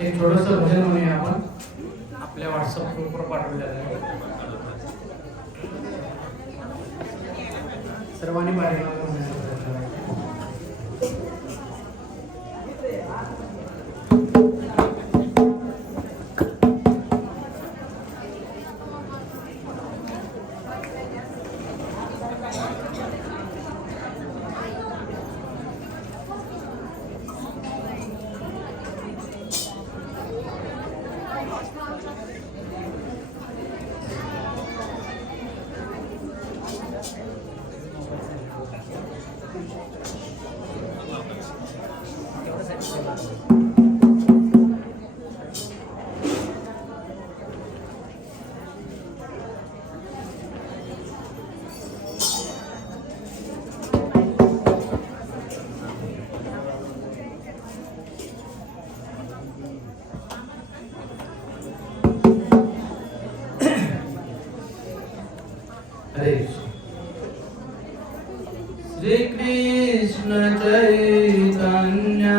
एक छोटंसं भजन म्हणूया आपण आपल्या व्हॉट्सअप ग्रुपवर पाठवलेलं आहे. सर्वांनी पाठीमागे म्हणण्याचा प्रयत्न करा. श्री कृष्ण चैतन्य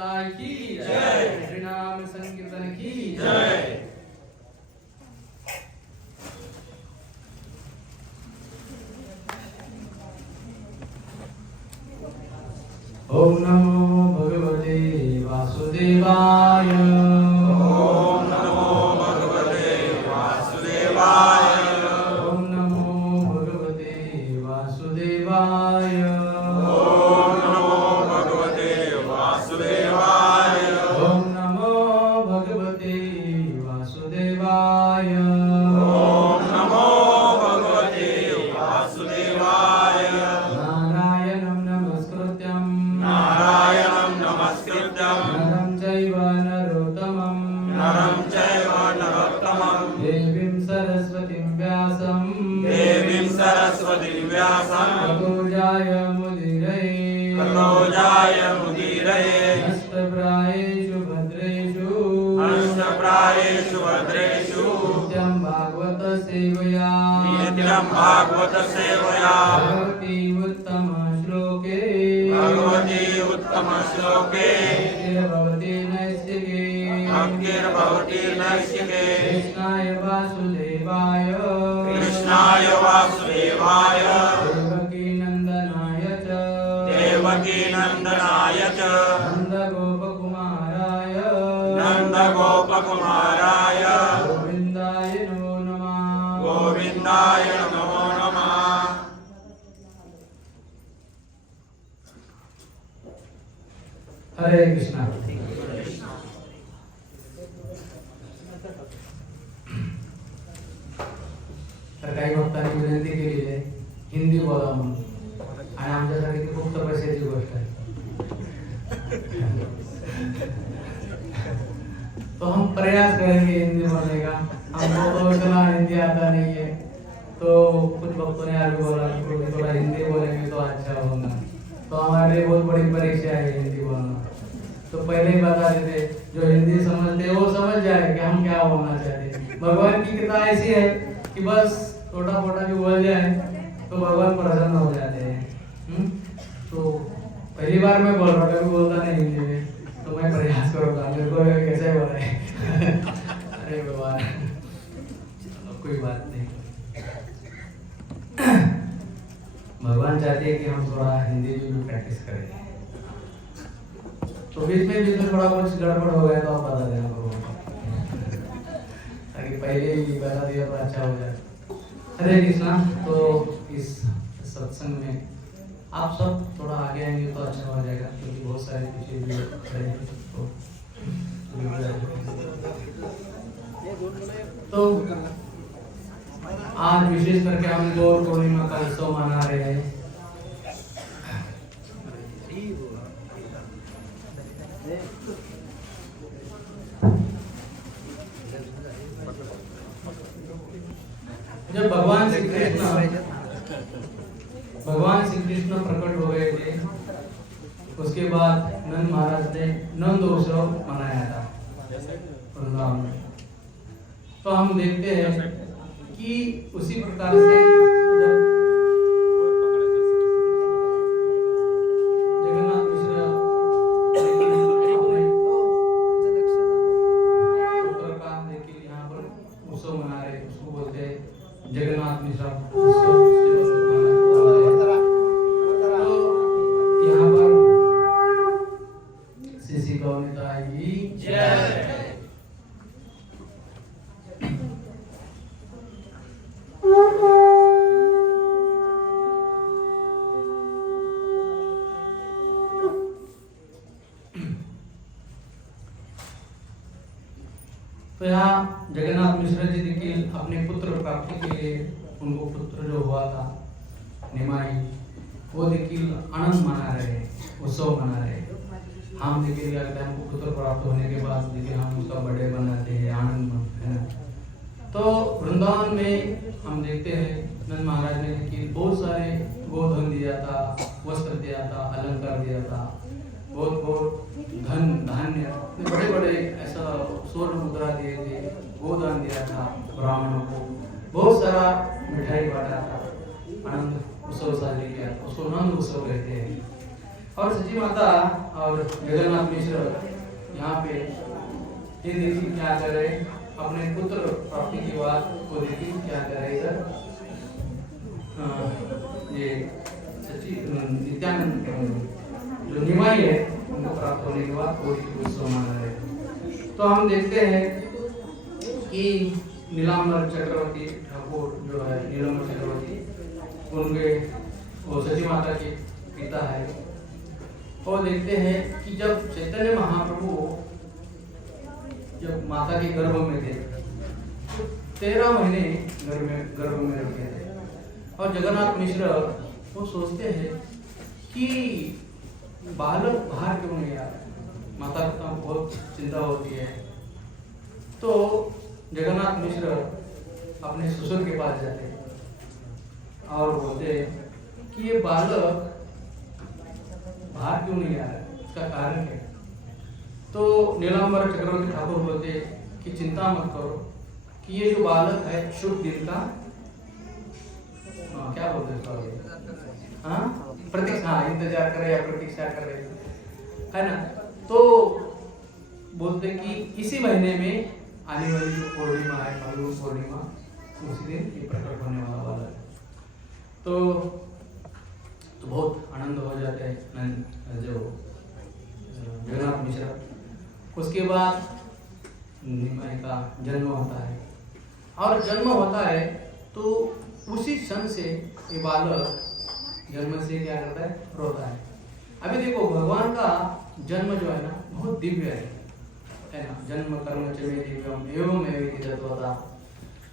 निताई की जय, हरि नाम संकीर्तन की जय। ओम नमो भगवते वासुदेवाय। ओम नमो भगवते वासुदेवाय। ओम नमो भगवते वासुदेवाय। ओम नमो भगवते वासुदेवाय। ओम नमो भगवते वासुदेवाय। ओम नमो भगवते वासुदेवाय। नारायणं नमस्कृत्यं नारायणं नमस्कृत्यं नरं चैव नरोत्तमं नरं चैव नरोत्तमं देवीं सरस्वतीं व्यासं देवीं सरस्वतीं व्यासं ततो जायमुदीरये ततो जायमुदीरये। नष्टप्रायेषु भद्रेषु अष्टप्रायेषु भद्रेषु नित्यं भागवत सेवया नित्यं भागवत सेवया भगवती उत्तम श्लोके भगवती उत्तम श्लोके भगवती नैष्टिके भक्तिर्भवति नैष्टिके। कृष्णाय वासुदेवाय कृष्णाय वासुदेवाय देवकी नंदनाय च देवकी नंदनाय च नन्दगोपकुमाराय नन्दगोपकुमाराय गोविन्दाय नमो नमः। गोविन्दाय नमो नमः। हरे कृष्णा। तर काही भक्तांनी विनंती केलेली आहे हिंदी बोला म्हणून, आणि आमच्यासाठी ती फक्त पैशाची गोष्ट आहे। तो हम प्रयास करेंगे हिंदी बोलने का। हमको तो इतना हिंदी आता नहीं है, तो कुछ भक्तों ने आगे बोला कि थोड़ा हिंदी बोलेंगे तो अच्छा होगा। तो हमारे लिए बहुत बड़ी परीक्षा है हिंदी बोलना। तो पहले ही बता देते, जो हिंदी समझते हैं वो समझ जाए कि हम क्या बोलना चाहते हैं। भगवान की कृपा ऐसी है कि बस छोटा मोटा भी बोल जाए तो भगवान प्रसन्न हो जाते हैं। तो पहली बार मैं बोल रहा हूँ, कभी बोलता नहीं हिंदी में, तो मैं प्रयास करूँगा। मेरे को कैसे बोला है अरे भगवान, चलो कोई बात नहीं। भगवान चाहते हैं कि हम थोड़ा हिंदी में प्रैक्टिस करें। तो बीच में थोड़ा कुछ गड़बड़ हो गया तो आप बता देना भगवान, ताकि पहले ही बता दिया तो अच्छा हो जाए। हरे कृष्णा। तो इस सत्संग में आप सब थोड़ा आगे आएंगे तो अच्छा हो जाएगा, क्योंकि बहुत सारे पीछे भी खड़े हैं। तो आज विशेष करके हम गौर पूर्णिमा का उत्सव मना रहे हैं। जब भगवान श्री कृष्ण प्रकट हो गए थे, उसके बाद नंद महाराज ने नंद उत्सव मनाया था वृंदावन में। तो हम देखते हैं कि उसी प्रकार से जगन्नाथ मिश्र पुत्र का देखिए यहाँ पर उत्सव मना रहे, उसको बोलते हैं जगन्नाथ मिश्र उत्सव। तो यहाँ जगन्नाथ मिश्र जी देखिए अपने पुत्र प्राप्ति के लिए, उनको पुत्र जो हुआ था निमाई, वो देखिए आनंद मना रहे, उत्सव मना रहे। हम देखिए हमको पुत्र प्राप्त होने के बाद देखिए हम उसका बर्थडे बनाते हैं, आनंद मनाते हैं। तो वृंदावन में हम देखते हैं नंद महाराज ने देखिए बहुत सारे गोधन दिया था, वस्त्र दिया था, अलंकार दिया था, बहुत बहुत धन धान्य बड़े बड़े ऐसा स्वर्ण मुद्रा दिए थे, गोदान दिया था ब्राह्मणों को, बहुत सारा मिठाई बांटा था, आनंद उत्सव शादी किया, उसको नंद उत्सव कहते हैं। और सची माता और जगन्नाथ मिश्र यहाँ पे ये देखिए क्या कर रहे हैं, अपने पुत्र प्राप्ति की बात को देखिए क्या कर रहे इधर। ये सची नित्यानंद जो निमाई है उनको प्राप्त होने के बाद कोई उत्सव मना रहे हैं। तो हम देखते हैं कि नीलांबर चक्रवर्ती ठाकुर जो है, नीलांबर चक्रवर्ती उनके वो सची माता के पिता है। और देखते हैं कि जब चैतन्य महाप्रभु जब माता के गर्भ में थे तो 13 महीने गर्भ में रखे थे। और जगन्नाथ मिश्र वो सोचते हैं कि बालक बाहर क्यों नहीं आ रहा, माता को बहुत चिंता होती है। तो जगन्नाथ मिश्र अपने ससुर के पास जाते हैं और बोलते हैं कि ये बालक बाहर क्यों नहीं आ रहा है, इसका कारण क्या है। तो नीलांबर चक्रवर्ती ठाकुर बोलते कि चिंता मत करो कि ये जो बालक है शुभ दिन का क्या बोलते हैं प्रतीक्षा, इंतजार करे या प्रतीक्षा करे है ना। तो बोलते कि इसी महीने में आने वाली जो पूर्णिमा है, फाल्गुन पूर्णिमा, उसी दिन ये प्रकट होने वाला बालक है। तो बहुत आनंद हो जाते हैं जो जगन्नाथ मिश्र। उसके बाद निमाई का जन्म होता है और जन्म होता है तो उसी क्षण से ये बालक जन्म से क्या करता है, रोता है। अभी देखो भगवान का जन्म जो है ना बहुत दिव्य है ना। जन्म कर्म च मे दिव्यम एवं एवेति तत्वता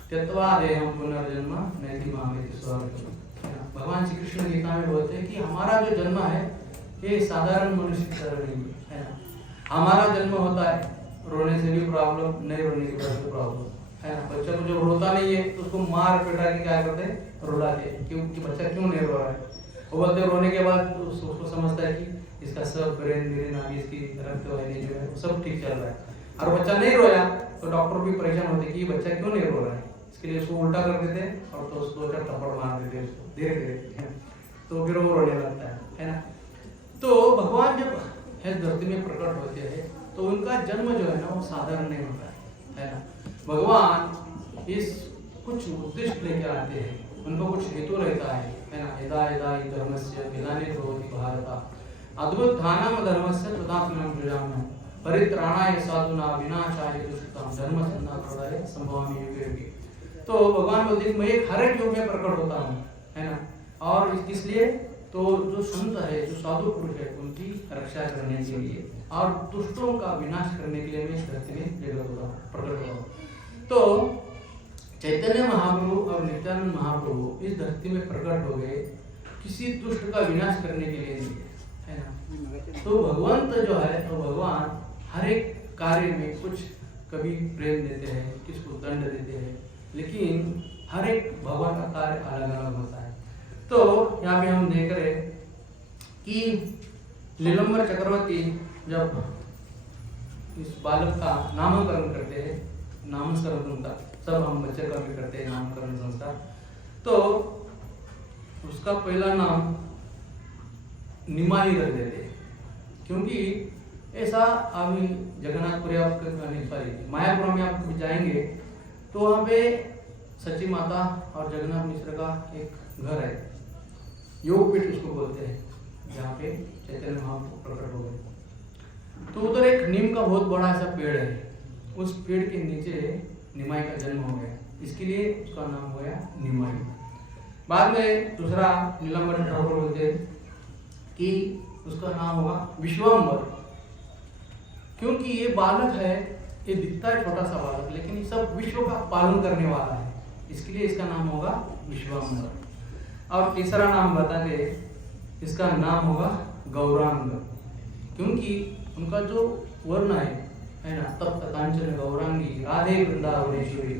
त्यक्त्वा देहं पुनर्जन्म नैति मामेति स्वर्गम्। भगवान श्री कृष्ण गीता में बोलते हैं कि हमारा जो जन्म है ये साधारण मनुष्य की तरह नहीं है ना। हमारा जन्म होता है, रोने से भी प्रॉब्लम, नहीं रोने की वजह से प्रॉब्लम है ना। बच्चा को जब रोता नहीं है तो उसको मार पिटा के क्या करते हैं, रुलाते हैं क्योंकि बच्चा क्यों नहीं रो रहा है। वो बोलते रोने के बाद उसको समझता है कि इसका सब ब्रेन अभी इसकी रक्त वाहिनी जो है सब ठीक चल रहा है। और बच्चा नहीं रोया तो डॉक्टर भी परेशान होते कि बच्चा क्यों नहीं रो रहा है। इसके लिए उसको उल्टा कर देते और तो उसको 2-4 थप्पड़ मार देते उसको धीरे धीरे, तो फिर वो रोने लगता है ना। तो भगवान जब इस धरती में प्रकट होते हैं तो उनका जन्म जो है ना वो साधारण नहीं होता है ना। भगवान इस कुछ उद्देश्य लेकर आते हैं, उनको कुछ हेतु रहता है ना। यदा यदा हि धर्मस्य ग्लानिर्भवति भारत अद्भुतानां धर्मस्य तदात्मनं सृजाम्यहम् परित्राणाय साधूनां विनाशाय दुष्कृतां धर्म संस्थापनाय संभवामि युगे युगे। तो भगवान बोलते हैं मैं एक हर एक युग में प्रकट होता हूँ है ना। और इसलिए तो जो संत है, जो साधु पुरुष है, उनकी रक्षा करने के लिए और दुष्टों का विनाश करने के लिए मैं इस धरती में जगत होता हूँ, प्रकट होता हूँ। तो चैतन्य महाप्रभु और नित्यानंद महाप्रभु इस धरती में प्रकट हो गए किसी दुष्ट का विनाश करने के लिए नहीं है ना। तो भगवंत जो है तो भगवान हर एक कार्य में कुछ कभी प्रेम देते हैं, किसको दंड देते हैं, लेकिन हर एक भगवान का कार्य अलग अलग होता है। तो यहाँ पे हम देख रहे कि नीलांबर चक्रवर्ती जब इस बालक का नामकरण करते हैं, नामकरण उनका सब हम बच्चे का भी करते हैं नामकरण संस्कार, तो उसका पहला नाम निमाई रख देते हैं क्योंकि ऐसा अभी जगन्नाथपुरी आप सॉरी मायापुरम में आप जाएंगे तो वहाँ पे सची माता और जगन्नाथ मिश्र का एक घर है, योगपीठ उसको बोलते हैं, जहाँ पे चैतन्य महाप्रभु प्रकट हो गए। तो उधर एक नीम का बहुत बड़ा ऐसा पेड़ है, उस पेड़ के नीचे निमाई का जन्म हो गया, इसके लिए उसका नाम हो गया निमाई। बाद में दूसरा नीलांबर ठाकुर बोलते हैं कि उसका नाम होगा विश्वाम्बर, क्योंकि ये बालक है, ये दिखता है छोटा सा बालक लेकिन सब विश्व का पालन करने वाला है, इसके लिए इसका नाम होगा विश्वाम्बर। और तीसरा नाम बताते इसका नाम होगा गौरांग, क्योंकि उनका जो वर्ण है ना, तप्त कांचन गौरांगी राधे वृंदावनेश्वरी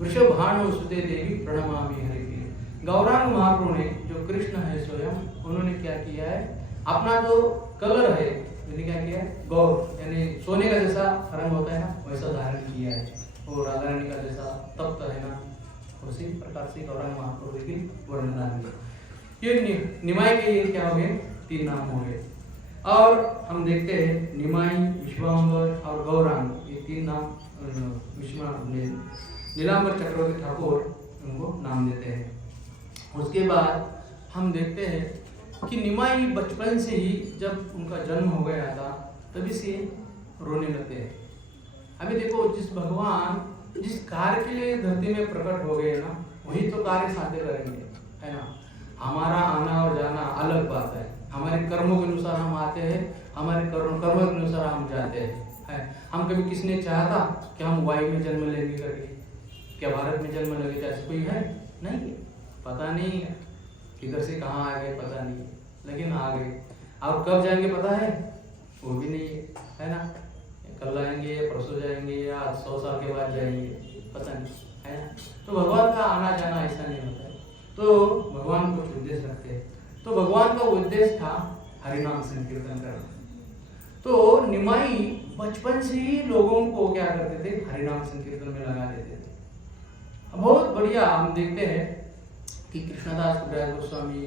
वृषभानु सुते देवी प्रणमामि हरिप्रिय। गौरांग महाप्रभु ने जो कृष्ण है स्वयं, उन्होंने क्या किया है, अपना जो कलर है उन्होंने क्या किया है, गौर यानी सोने का जैसा रंग होता है ना वैसा धारण किया है, और राधा रानी का जैसा तप्त है ना उसी प्रकार से गौरांग महाप्रभु की वर्ण धारण किया। ये निमाई के ये क्या हो गए, 3 नाम हो गए। और हम देखते हैं निमाई, विश्वाम्बर और गौरांग, ये तीन नाम नीलांबर चक्रवर्ती ठाकुर उनको नाम देते हैं। उसके बाद हम देखते हैं कि निमाई बचपन से ही जब उनका जन्म हो गया था तभी से रोने लगते हैं। अभी देखो, जिस भगवान जिस कार्य के लिए धरती में प्रकट हो गए ना, वही तो कार्य साध्य करेंगे, है ना। हमारा आना और जाना अलग बात है, हमारे कर्मों के अनुसार हम आते हैं, हमारे कर्मों के अनुसार हम जाते हैं। हम कभी किसने चाहा था कि हम वायु में जन्म लेंगे करके, क्या भारत में जन्म लेंगे, ऐसा कोई है नहीं, पता नहीं किधर से कहाँ आ गए पता नहीं, लेकिन आ गए। और कब जाएंगे पता है, वो भी नहीं है ना, कल आएंगे, परसों जाएंगे, या 100 साल के बाद जाएंगे, पता नहीं, है ना। तो भगवान का आना जाना ऐसा नहीं होता है। तो भगवान कुछ उद्देश्य रखते हैं, तो भगवान का उद्देश्य था हरिनाम संकीर्तन करना। तो निमाई बचपन से ही लोगों को क्या करते थे, हरिनाम संकीर्तन में लगा देते थे। बहुत बढ़िया हम देखते हैं कि कृष्णदास कविराज गोस्वामी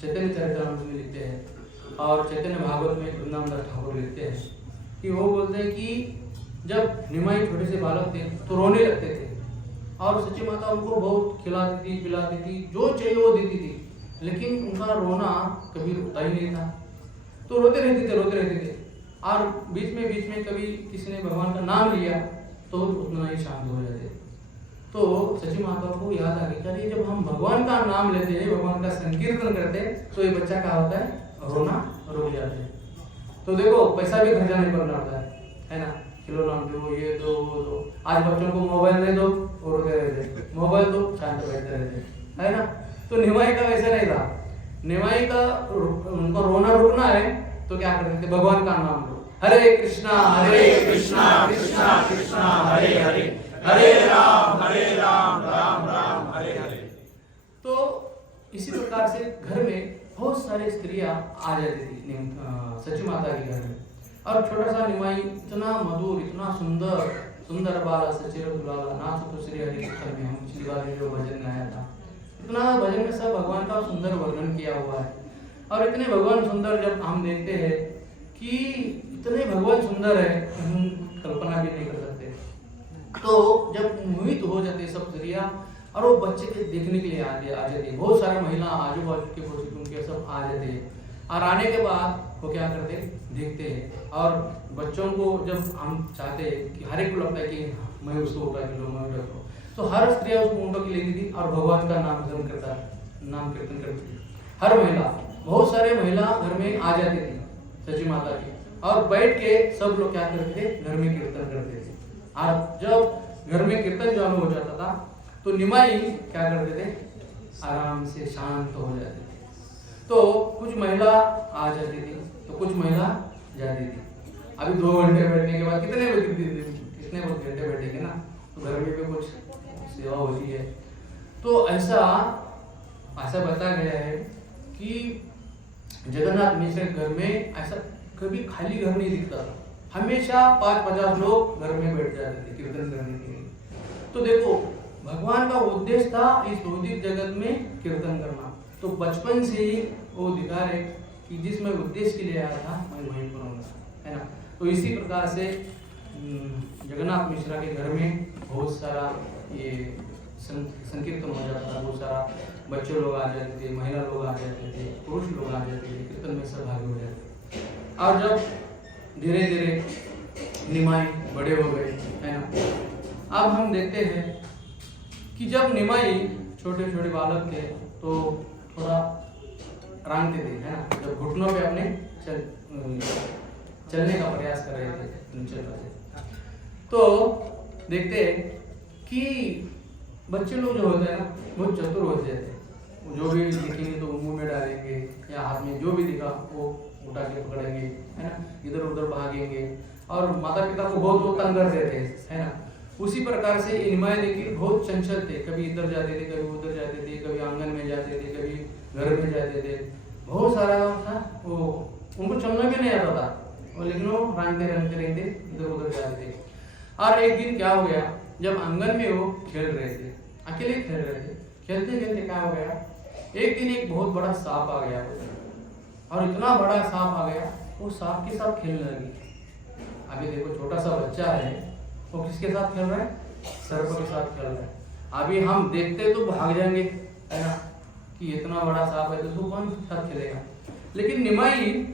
चैतन्य चरितामृत में लिखते हैं और चैतन्य भागवत में वृंदावन दास ठाकुर लिखते हैं कि वो बोलते हैं कि जब निमाई छोटे से बालक थे तो रोने लगते थे और सच्ची माता उनको बहुत खिलाती थी, पिलाती थी, जो चाहिए वो देती थी, लेकिन उनका रोना कभी रुकता ही नहीं था। तो रोते रहते थे और बीच में कभी किसी ने भगवान का नाम लिया तो उतना ही शांत हो जाते। तो सच्ची माता को याद आ गई, अरे जब हम भगवान का नाम लेते हैं, भगवान का संकीर्तन करते हैं, तो ये बच्चा क्या होता है, रोना रुक जाते हैं। तो देखो, पैसा भी खर्चा नहीं करना पड़ता है ना, खिलौना दो, ये दो, वो दो। आज बच्चों को मोबाइल दे दो और रोते रहते, मोबाइल दो शांत बैठते रहते, है ना। तो निमाई का वैसा नहीं था, निमाई का उनको रोना रुकना है तो क्या करते थे, भगवान का नाम लो, हरे कृष्णा कृष्णा कृष्णा हरे हरे, हरे राम राम राम हरे हरे। तो इसी प्रकार से घर में बहुत सारी स्त्रियां आ जाती थी सच्ची माता के घर में, और छोटा सा निमाई इतना मधुर, इतना सुंदर बाला सचिर दुलाला नाच तो श्री हरि कृष्ण में हम पिछली बार जो भजन गाया था, इतना भजन में सब भगवान का सुंदर वर्णन किया हुआ है। और इतने भगवान सुंदर जब हम देखते हैं कि इतने भगवान सुंदर है, हम कल्पना भी नहीं कर सकते। तो जब मोहित हो जाते सब स्त्रियां और वो बच्चे के देखने के लिए आ जाती, बहुत सारे महिला आजू बाजू के उनके सब आ जाते हैं, और आने के बाद वो क्या करते, देखते हैं। और बच्चों को जब हम चाहते हैं कि हर एक को लगता है कि मैं उसको उठा के लो, मैं उठा के लो, तो हर स्त्रियां उसको उठा के लेती थी और भगवान का नाम कीर्तन करती थी। हर महिला, बहुत सारे महिला घर में आ जाती थी सच्ची माता की, और बैठ के सब लोग क्या करते थे, घर में कीर्तन करते थे। और जब घर में कीर्तन चालू हो जाता था तो निमाई क्या करते थे, आराम से शांत हो जाते थे। तो कुछ महिला आ जाती थी तो कुछ महिला जाती थी। अभी 2 घंटे बैठने के बाद कितने घंटे बैठेंगे ना, तो घर में भी कुछ सेवा होती है। तो ऐसा बताया गया है कि जगन्नाथ मिश्र घर में ऐसा कभी खाली घर नहीं दिखता था, हमेशा 5-50 लोग घर में बैठ जाते थे कीर्तन करने के लिए। तो देखो, भगवान का उद्देश्य था इस भौतिक जगत में कीर्तन करना, तो बचपन से ही वो दिखा रहे कि जिस मैं उद्देश्य के लिए आया था मैं वहीं करूँगा, है ना। तो इसी प्रकार से जगन्नाथ मिश्रा के घर में बहुत सारा ये संकीर्तन हो जाता था, बहुत सारा बच्चे लोग आ जाते थे, महिला लोग आ जाते थे, पुरुष लोग आ जाते थे, कीर्तन में सहभागी हो जाते थे। और जब धीरे धीरे निमाई बड़े हो गए, है ना, अब हम देखते हैं कि जब निमाई छोटे छोटे बालक थे तो थोड़ा रांगते थे, है ना, जब घुटनों पे अपने चलने का प्रयास कर रहे थे, तो देखते हैं कि बच्चे लोग जो होते हैं ना बहुत चतुर होते हैं, जो भी दिखेंगे तो मुंह में डालेंगे या हाथ में जो भी दिखा वो उठा के पकड़ेंगे, है ना, इधर उधर भागेंगे और माता पिता को बहुत तंग कर देते हैं, है ना। उसी प्रकार से निमाई देखिए बहुत चंचल थे, कभी इधर जाते थे, कभी उधर जाते थे, कभी आंगन में जाते थे, कभी घर में जाते थे, बहुत सारा था। वो उनको चलना भी नहीं आता था, लेकिन वो रंगते इधर उधर जाते थे। और एक दिन क्या हो गया, जब आंगन में वो खेल रहे थे, अकेले खेल रहे थे, खेलते खेलते क्या हो गया, एक दिन एक बहुत बड़ा सांप आ गया और इतना बड़ा सांप आ गया, वो सांप के साथ खेलने लगी। अभी देखो छोटा सा बच्चा है, वो किसके साथ खेल रहा है? सर्प के साथ खेल रहा है। अभी हम देखते तो भाग जाएंगे, है ना, कि इतना बड़ा सांप है तो उसको कौन साथ खेलेगा। लेकिन निमाई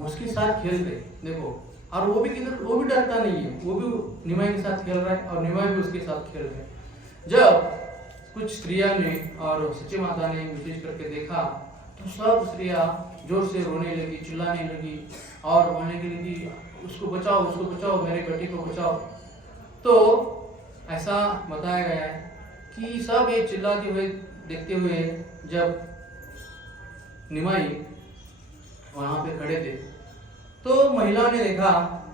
उसके साथ खेल रहे, देखो, और वो भी किधर, वो भी डरता नहीं है, वो भी निमाई के साथ खेल रहा है और निमाई भी उसके साथ खेल रहे हैं। जब कुछ स्त्रियां ने और सच्ची माता ने विशेष करके देखा तो सब स्त्रियां जोर से रोने लगी, चिल्लाने लगी और बोलने के लिए कि उसको बचाओ, उसको बचाओ, मेरे बेटे को बचाओ। तो ऐसा बताया गया है कि सब ये चिल्लाते हुए देखते हुए जब निमाई वहां पे खड़े थे तो महिला ने देखा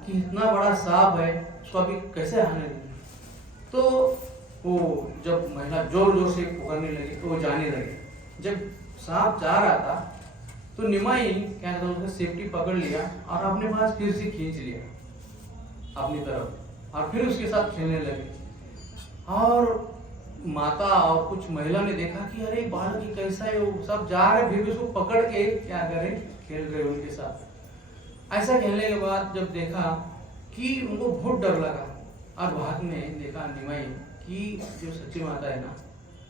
कि इतना बड़ा सांप है, उसको अभी कैसे आने दें। तो वो जब महिला जोर जोर से पुकारने लगी तो वो जाने लगे। जब सांप जा रहा था तो निमाई क्या था, उसने सेफ्टी पकड़ लिया और अपने पास फिर से खींच लिया अपनी तरफ और फिर उसके साथ खेलने लगे। और माता और कुछ महिला ने देखा कि अरे बालक की कैसा है, वो सब जा रहे फिर भी उसको पकड़ के क्या करें, खेल रहे उनके साथ। ऐसा खेलने के बाद जब देखा कि उनको बहुत डर लगा और बाद में देखा निमाई कि जो सच्ची माता है ना,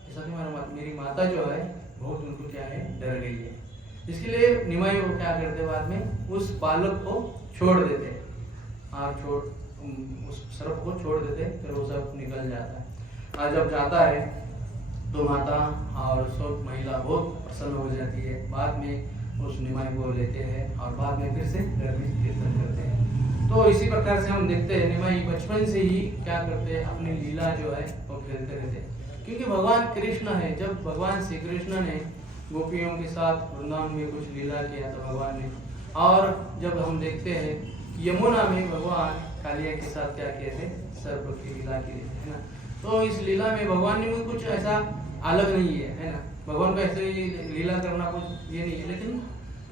जैसा कि मेरी माता जो है बहुत उनको क्या है, डर गई है। इसके लिए निमाई वो क्या करते बाद में उस बालक को छोड़ देते और उस सर्प को छोड़ देते, फिर वो सब निकल जाता है। और जब जाता है तो माता और सब महिला बहुत प्रसन्न हो जाती है। बाद में उस निमाई को लेते हैं और बाद में फिर से घर में कीर्तन करते हैं। तो इसी प्रकार से हम देखते हैं निमाई बचपन से ही क्या करते हैं, अपनी लीला जो है वो खेलते रहते हैं। क्योंकि भगवान कृष्ण है, जब भगवान श्री कृष्ण ने गोपियों के साथ वृंदावन में कुछ लीला किया था भगवान ने, और जब हम देखते हैं यमुना में भगवान कालिया के साथ क्या किए थे, सर्प की लीला की थी, है ना। तो इस लीला में भगवान ने कुछ ऐसा अलग नहीं है ना, भगवान को ऐसे लीला करना कुछ ये नहीं है, लेकिन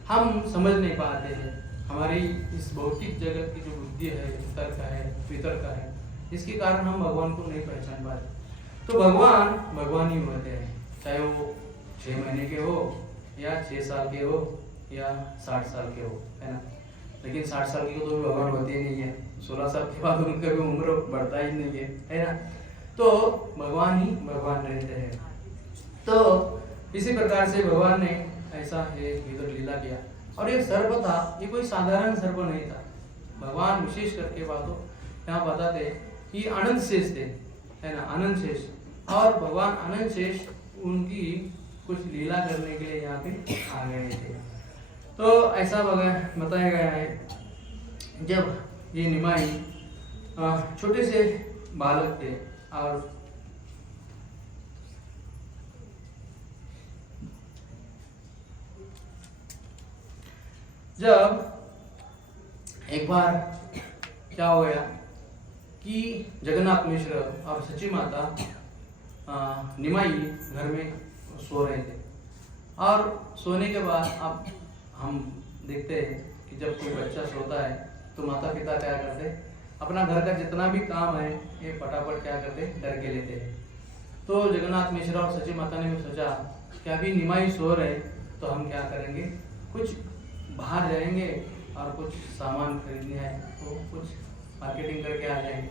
हम समझ नहीं पाते हैं। हमारी इस भौतिक जगत की जो बुद्धि है, तर्क है, वितर्क है, इसके कारण हम भगवान को नहीं पहचान पाते। तो भगवान ही होते हैं, चाहे वो 6 महीने के हो या 6 साल के हो या 60 साल के हो, है ना। लेकिन 60 साल के तो भी भगवान होते ही नहीं है, 16 साल के बाद उनका भी उम्र बढ़ता ही नहीं है ना। तो भगवान ही भगवान रहते हैं। तो इसी प्रकार से भगवान ने ऐसा इधर लीला किया। और ये सर्प था, ये कोई साधारण सर्प नहीं था। भगवान विशेष करके बातों यहाँ बताते कि अनंत शेष थे, है ना, अनंत शेष। और भगवान अनंत शेष उनकी कुछ लीला करने के लिए यहाँ पे आ गए थे। तो ऐसा बताया गया है, जब ये निमाई छोटे से बालक थे और जब एक बार क्या हो गया कि जगन्नाथ मिश्र और सची माता निमाई घर में सो रहे थे। और सोने के बाद अब हम देखते हैं कि जब कोई बच्चा सोता है तो माता पिता क्या करते, अपना घर का जितना भी काम है ये फटाफट क्या करते, डर के लेते हैं। तो जगन्नाथ मिश्र और सची माता ने भी सोचा कि अभी निमाई सो रहे तो हम क्या करेंगे, कुछ बाहर जाएंगे और कुछ सामान खरीदने है तो कुछ मार्केटिंग करके आ जाएंगे।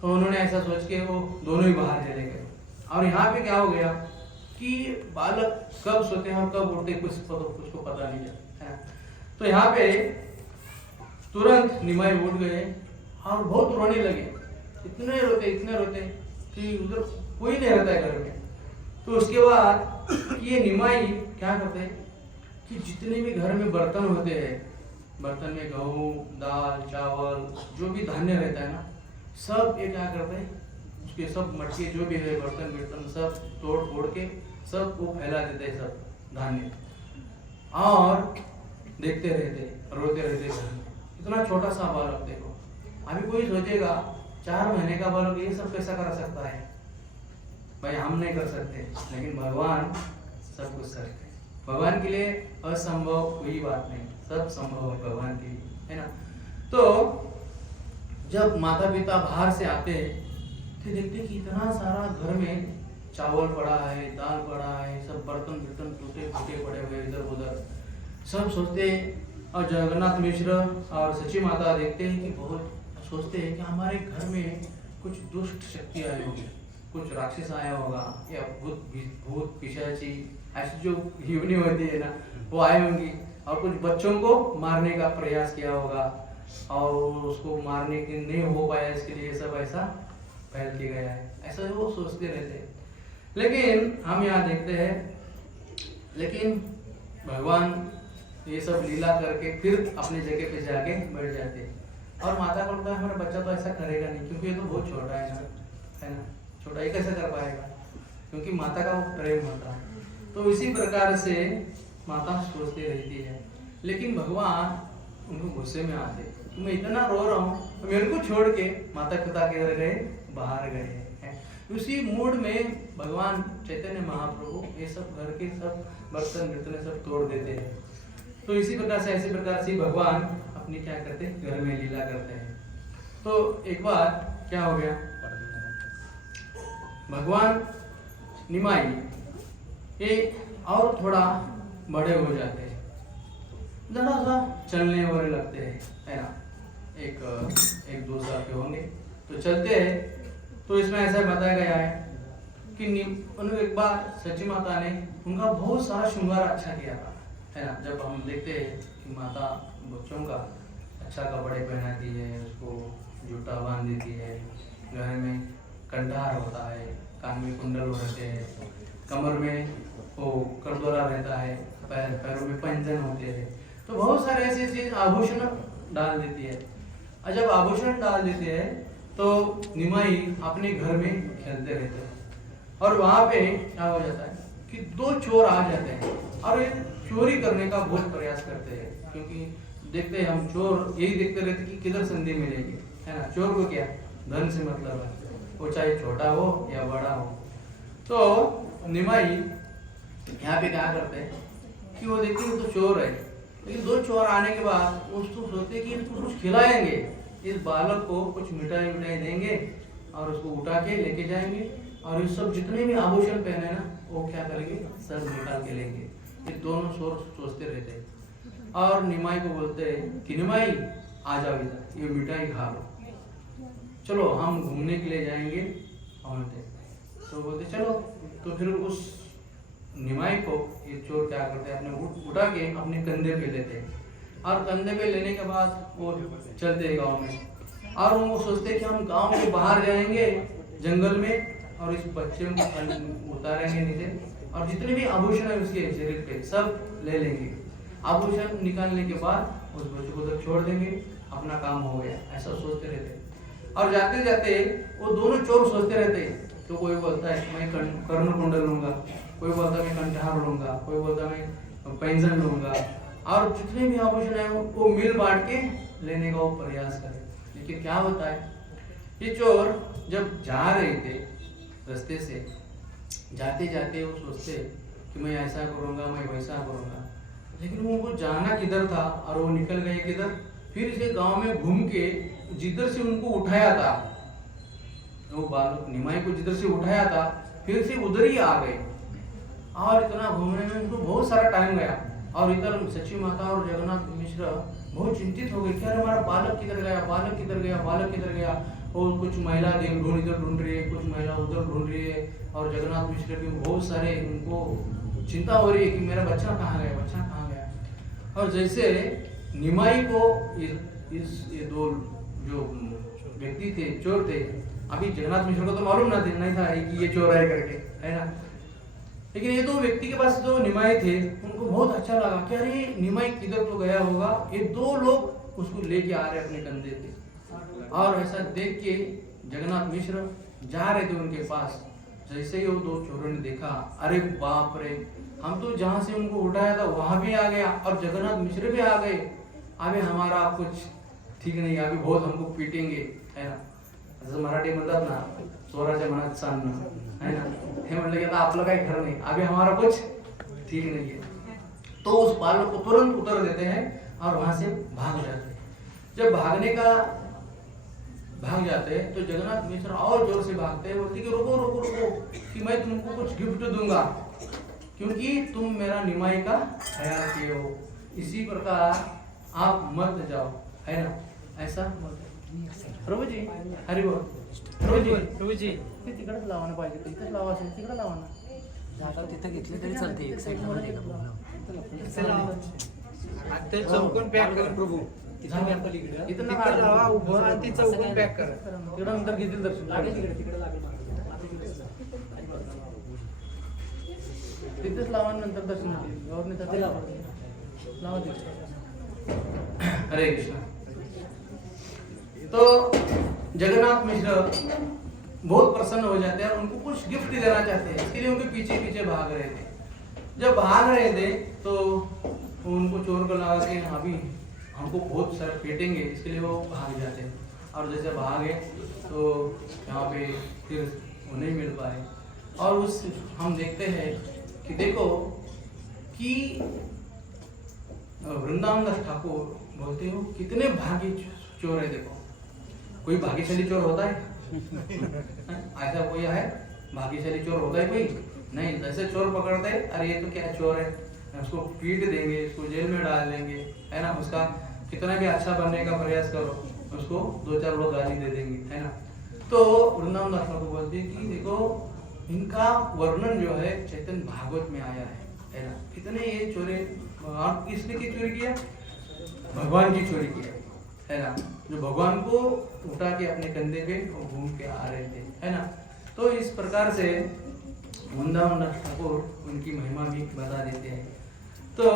तो उन्होंने ऐसा सोच के वो दोनों ही बाहर चले गए। और यहाँ पे क्या हो गया कि बालक कब सोते हैं और कब उठते कुछ को पता नहीं है। तो यहाँ पे तुरंत निमाई उठ गए और बहुत रोने लगे, इतने रोते कि उधर कोई नहीं रहता है घर में। तो उसके बाद ये निमाई क्या करते हैं कि जितने भी घर में बर्तन होते हैं, बर्तन में गेहूँ, दाल, चावल, जो भी धान्य रहता है ना, सब ये क्या करते हैं, उसके सब मटके जो भी है बर्तन सब तोड़ फोड़ के सब वो फैला देते हैं, सब धान्य, और देखते रहते, रोते रहते घर में। इतना छोटा सा बालक देखो, अभी कोई सोचेगा 4 महीने का बालक ये सब कैसा कर सकता है, भाई हम नहीं कर सकते, लेकिन भगवान सब कुछ करते हैं। भगवान के लिए असंभव कोई बात नहीं, सब संभव है भगवान के लिए, है ना। तो जब माता पिता बाहर से आते तो देखते कि इतना सारा घर में चावल पड़ा है, दाल पड़ा है, सब बर्तन टूटे फूटे पड़े हुए इधर उधर, सब सोचते हैं, और जगन्नाथ मिश्र और सची माता देखते हैं कि बहुत सोचते हैं कि हमारे घर में कुछ दुष्ट शक्ति आई होगी, कुछ राक्षस आया होगा, या भूत पिशाची ऐसी जो योनि होती है ना वो आए होंगी, और कुछ बच्चों को मारने का प्रयास किया होगा, और उसको मारने के नहीं हो पाया, इसके लिए सब ऐसा फैल के गया है, ऐसा वो सोचते रहते हैं। लेकिन हम यहाँ देखते हैं, लेकिन भगवान ये सब लीला करके फिर अपनी जगह पे जाके बैठ जाते हैं, और माता को लगता है हमारा बच्चा तो ऐसा करेगा नहीं, क्योंकि ये तो बहुत छोटा है ना, छोटा ही कैसे कर पाएगा, क्योंकि माता का वो प्रेम होता है। तो इसी प्रकार से माता सोचती रहती है, लेकिन भगवान उनको गुस्से में आते, मैं इतना रो रहा हूँ, मेरे को छोड़ के माता पिता किधर गए, बाहर गए हैं। उसी मूड में भगवान चैतन्य महाप्रभु ये सब घर के सब बर्तन बिर्तन सब तोड़ देते हैं। तो इसी प्रकार से ऐसे प्रकार से भगवान अपनी क्या करते हैं, घर में लीला करते हैं। तो एक बार क्या हो गया, भगवान निमाई ये और थोड़ा बड़े हो जाते हैं, जरा सा चलने वाले लगते हैं, है ना, एक 2 साल के होंगे तो चलते हैं। तो इसमें ऐसा बताया गया है कि उन्होंने एक बार सची माता ने उनका बहुत सारा श्रृंगार अच्छा किया था, है ना। जब हम देखते हैं कि माता बच्चों का अच्छा कपड़े पहनाती है, उसको जूता बांध देती है, घर में कंठार होता है, कान में कुंडल रहते हैं, कमर में वो करदोला रहता है, पैरों में पंजन होते हैं, तो बहुत सारे ऐसे चीज आभूषण डाल देती है। और जब आभूषण डाल देते हैं तो निमाई अपने घर में खेलते रहते हैं, और वहां पे क्या हो जाता है कि 2 चोर आ जाते हैं और ये चोरी करने का बहुत प्रयास करते हैं, क्योंकि देखते हैं हम चोर यही देखते रहते कि किधर संधि मिलेगी, है ना। चोर को क्या धन से मतलब है, वो चाहे छोटा हो या बड़ा हो। तो निमाई यहाँ पे क्या करते हैं कि वो देखते हैं तो चोर है, लेकिन 2 चोर आने के बाद उसको सोचते कि इसको कुछ खिलाएंगे, इस बालक को कुछ मिठाई देंगे और उसको उठा के लेके जाएंगे, और ये सब जितने भी आभूषण पहने ना वो क्या करेंगे, सब निकाल के लेंगे। ये दोनों चोर सोचते रहते हैं, और निमाई को बोलते हैं कि निमाई आ जाओ इधर, ये मिठाई खा लो, चलो हम घूमने के लिए जाएंगे। तो बोलते चलो। तो फिर उस निमाई को ये चोर क्या करते हैं, अपने उठा के अपने कंधे पे लेते हैं, और कंधे पे लेने के बाद वो चलते हैं गांव में, और वो सोचते हैं कि हम गांव के बाहर जाएंगे जंगल में, और इस बच्चे को उतारेंगे नीचे, और जितने भी आभूषण है उसके शरीर पे सब ले लेंगे। आभूषण निकालने के बाद उस बच्चे को तो छोड़ देंगे, अपना काम हो गया, ऐसा सोचते रहते। और जाते जाते वो दोनों चोर सोचते रहते, तो कोई बोलता है मैं कर्ण कुंडल लूंगा, कोई बोलता है मैं कंठार लूंगा, कोई बोलता है मैं पैंजन लूंगा, और जितने भी आभूषण है वो मिल बांट के लेने का वो प्रयास करे। लेकिन क्या होता है, ये चोर जब जा रहे थे रास्ते से, जाते जाते वो सोचते कि मैं ऐसा करूंगा, मैं वैसा करूंगा, लेकिन उनको जाना किधर था, और वो निकल गए किधर, फिर इसे गांव में घूम के जिधर से उनको उठाया था, वो बालक निमाई को जिधर से उठाया था, फिर से उधर ही आ गए, और इतना घूमने में उनको बहुत सारा टाइम गया। और इधर सची माता और जगन्नाथ मिश्र बहुत चिंतित हो गए कि अरे हमारा बालक किधर गया, बालक किधर गया, बालक किधर गया। और कुछ महिला इधर ढूंढ रही है, कुछ महिला उधर ढूंढ रही है, और जगन्नाथ मिश्र भी बहुत सारे उनको चिंता हो रही है कि मेरा बच्चा कहाँ गया, बच्चा कहाँ गया। और जैसे निमाई को ये 2 जो व्यक्ति थे, चोर थे, अभी जगन्नाथ मिश्र को तो मालूम नहीं था कि ये चोर है करके, है ना। लेकिन ये 2 व्यक्ति के पास जो निमाई थे उनको बहुत अच्छा लगा कि अरे निमाई किधर तो गया होगा, ये 2 लोग उसको लेके आ रहे अपने कंधे पे। और ऐसा देख के जगन्नाथ मिश्र जा रहे थे उनके पास, जैसे ही वो 2 चोरों ने देखा, अरे बाप रे, हम तो जहाँ से उनको उठाया था वहां भी आ गया, और जगन्नाथ मिश्र भी आ गए, अभी हमारा कुछ ठीक नहीं, अभी बहुत हमको पीटेंगे, है ना। जसं मराठी म्हणतात ना, चोराच्या मनात सांगणं, है ना, हे म्हणलं की आता आपलं काही खरं नहीं, अभी हमारा कुछ ठीक नहीं है। तो उस बालक को तुरंत उतर देते हैं और वहां से भाग जाते हैं। जब भाग जाते हैं तो जगन्नाथ मिश्र और जोर से भागते हैं, बोलते कि रुको रुको रुको, कि मैं तुमको कुछ गिफ्ट दूंगा, क्योंकि तुम मेरा निमाई का ख्याल किए हो। इसी प्रकार आप मत जाओ, है ना, ऐसा प्रभु जी हरि बोल, प्रभु जी ते तिकडेच लावायला पाहिजे, तिथेच लावा असेल तिकडे लावा ना, जागा तिथं घेतली तरी चालते, एक साईड मध्ये ते चौकोन पॅक कर प्रभू, इथं तिकडे लावा उभं आणि ती चौकोन पॅक कर. तिकडे नंतर घेतील दर्शन, तिथेच लावा नंतर दर्शन घेतील, गव्हर्नमेंट लावा तिथे. हरे कृष्णा. तो जगन्नाथ मिश्र बहुत प्रसन्न हो जाते हैं और उनको कुछ गिफ्ट देना चाहते हैं, इसके लिए उनके पीछे पीछे भाग रहे थे. जब भाग रहे थे तो उनको चोर को लगा के अभी हमको बहुत सारे पीटेंगे, इसके लिए वो भाग जाते हैं. और जैसे भागे तो यहाँ पे फिर वो नहीं मिल पाए. और उस हम देखते हैं कि देखो कि वृंदावन दास ठाकुर बोलते हो कितने भागी चोर है. देखो कोई भाग्यशाली चोर होता है ऐसा कोई है? भाग्यशाली चोर होता है कोई नहीं. जैसे चोर पकड़ते हैं, अरे ये तो क्या चोर है, उसको पीट देंगे, उसको जेल में डाल देंगे, है ना, उसका कितना भी अच्छा बनने का प्रयास करो, उसको 2-4 लोग गाली दे देंगे, है ना. तो वृंदावन दास ठाकुर बोलते हैं कि देखो इनका वर्णन जो है चैतन्य भागवत में आया है ना. कितने ये चोरी, किसने की चोरी किया? भगवान की चोरी किया, है ना, जो भगवान को उठा के अपने कंधे पे घूम के आ रहे थे, है ना. तो इस प्रकार से वृंदावन दास ठाकुर उनकी महिमा भी बता देते हैं. तो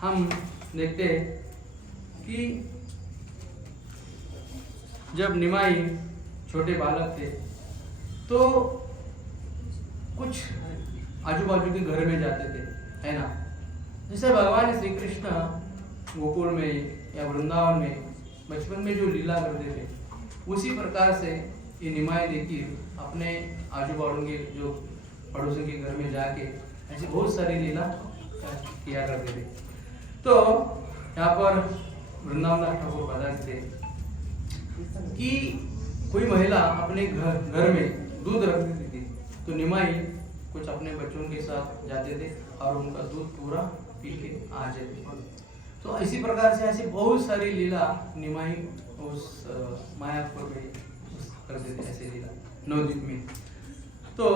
हम देखते हैं कि जब निमाई छोटे बालक थे तो कुछ आजू बाजू के घर में जाते थे, है ना. जैसे भगवान श्री कृष्ण गोकुल में या वृंदावन में बचपन में जो लीला करते थे, उसी प्रकार से ये निमाई देखी अपने आजू बाजू के जो पड़ोसी के घर में जाके ऐसी बहुत सारी लीला किया करते थे. तो यहाँ पर वृंदावन दास ठाकुर बताते थे कि कोई महिला अपने घर में दूध रखती थी, तो निमाई कुछ अपने बच्चों के साथ जाते थे और उनका दूध पूरा पी के आ जाते. तो इसी प्रकार से ऐसी बहुत सारी लीला निमाई उस मायापुर में करते थे, ऐसे लीला नवद्वीप में. तो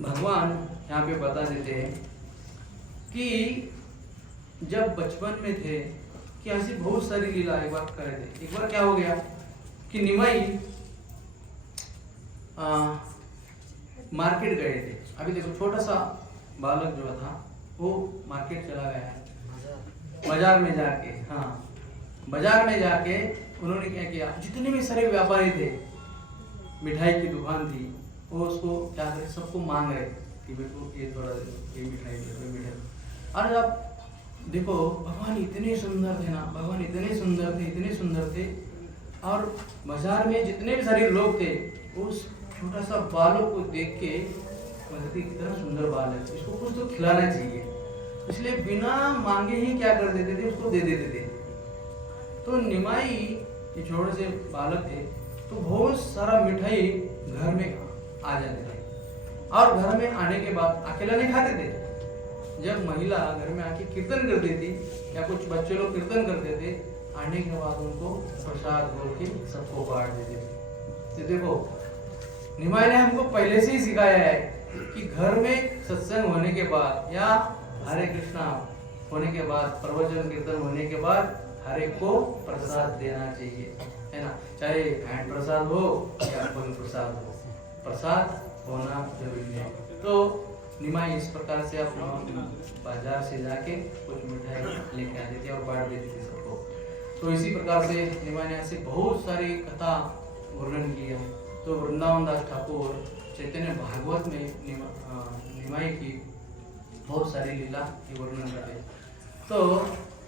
भगवान यहाँ पे बता देते हैं कि जब बचपन में थे कि ऐसी बहुत सारी लीला एक बार करे थे. एक बार क्या हो गया कि निमाई मार्केट गए थे. अभी देखो छोटा सा बालक जो था वो मार्केट चला गया है, बाजार में जाके, हाँ बाजार में जाके उन्होंने क्या किया, जितने भी सारे व्यापारी थे, मिठाई की दुकान थी, वो उसको क्या करे, सबको मांग रहे कि मेरे को ये थोड़ा दे दो, ये मिठाई दे दो, मिठाई. और जब देखो भगवान इतने सुंदर थे ना, भगवान इतने सुंदर थे और बाजार में जितने भी सारे लोग थे उस छोटा सा बालक को देख के बोलते कितना सुंदर बाल है, इसको कुछ तो खिलाना चाहिए, इसलिए बिना मांगे ही क्या कर देते थे, उसको दे देते थे. तो निमाई ये छोटे से बालक थे तो बहुत सारा मिठाई घर में आ जाते थे और घर में आने के बाद अकेला नहीं खाते थे. जब महिला घर में आके कीर्तन करती थी या कुछ बच्चे लोग कीर्तन करते थे, आने के बाद उनको प्रसाद बोल के सबको बांट देते थे. तो देखो निमाई ने हमको पहले से ही सिखाया है कि घर में सत्संग होने के बाद या हरे कृष्णा होने के बाद, प्रवचन कीर्तन होने के बाद हर एक को प्रसाद देना चाहिए, है ना, चाहे हैंड प्रसाद हो या फल प्रसाद हो, प्रसाद होना जरूरी है. तो निमाई इस प्रकार से अपना बाजार से जाके कुछ मिठाई लेके आती थी और बांट देती थी सबको. तो इसी प्रकार से निमाई ने ऐसे बहुत सारी कथा वर्णन किया है. तो वृंदावन दास ठाकुर चैतन्य भागवत में निमाई की बहुत सारी लीला की वर्णन करते हैं. तो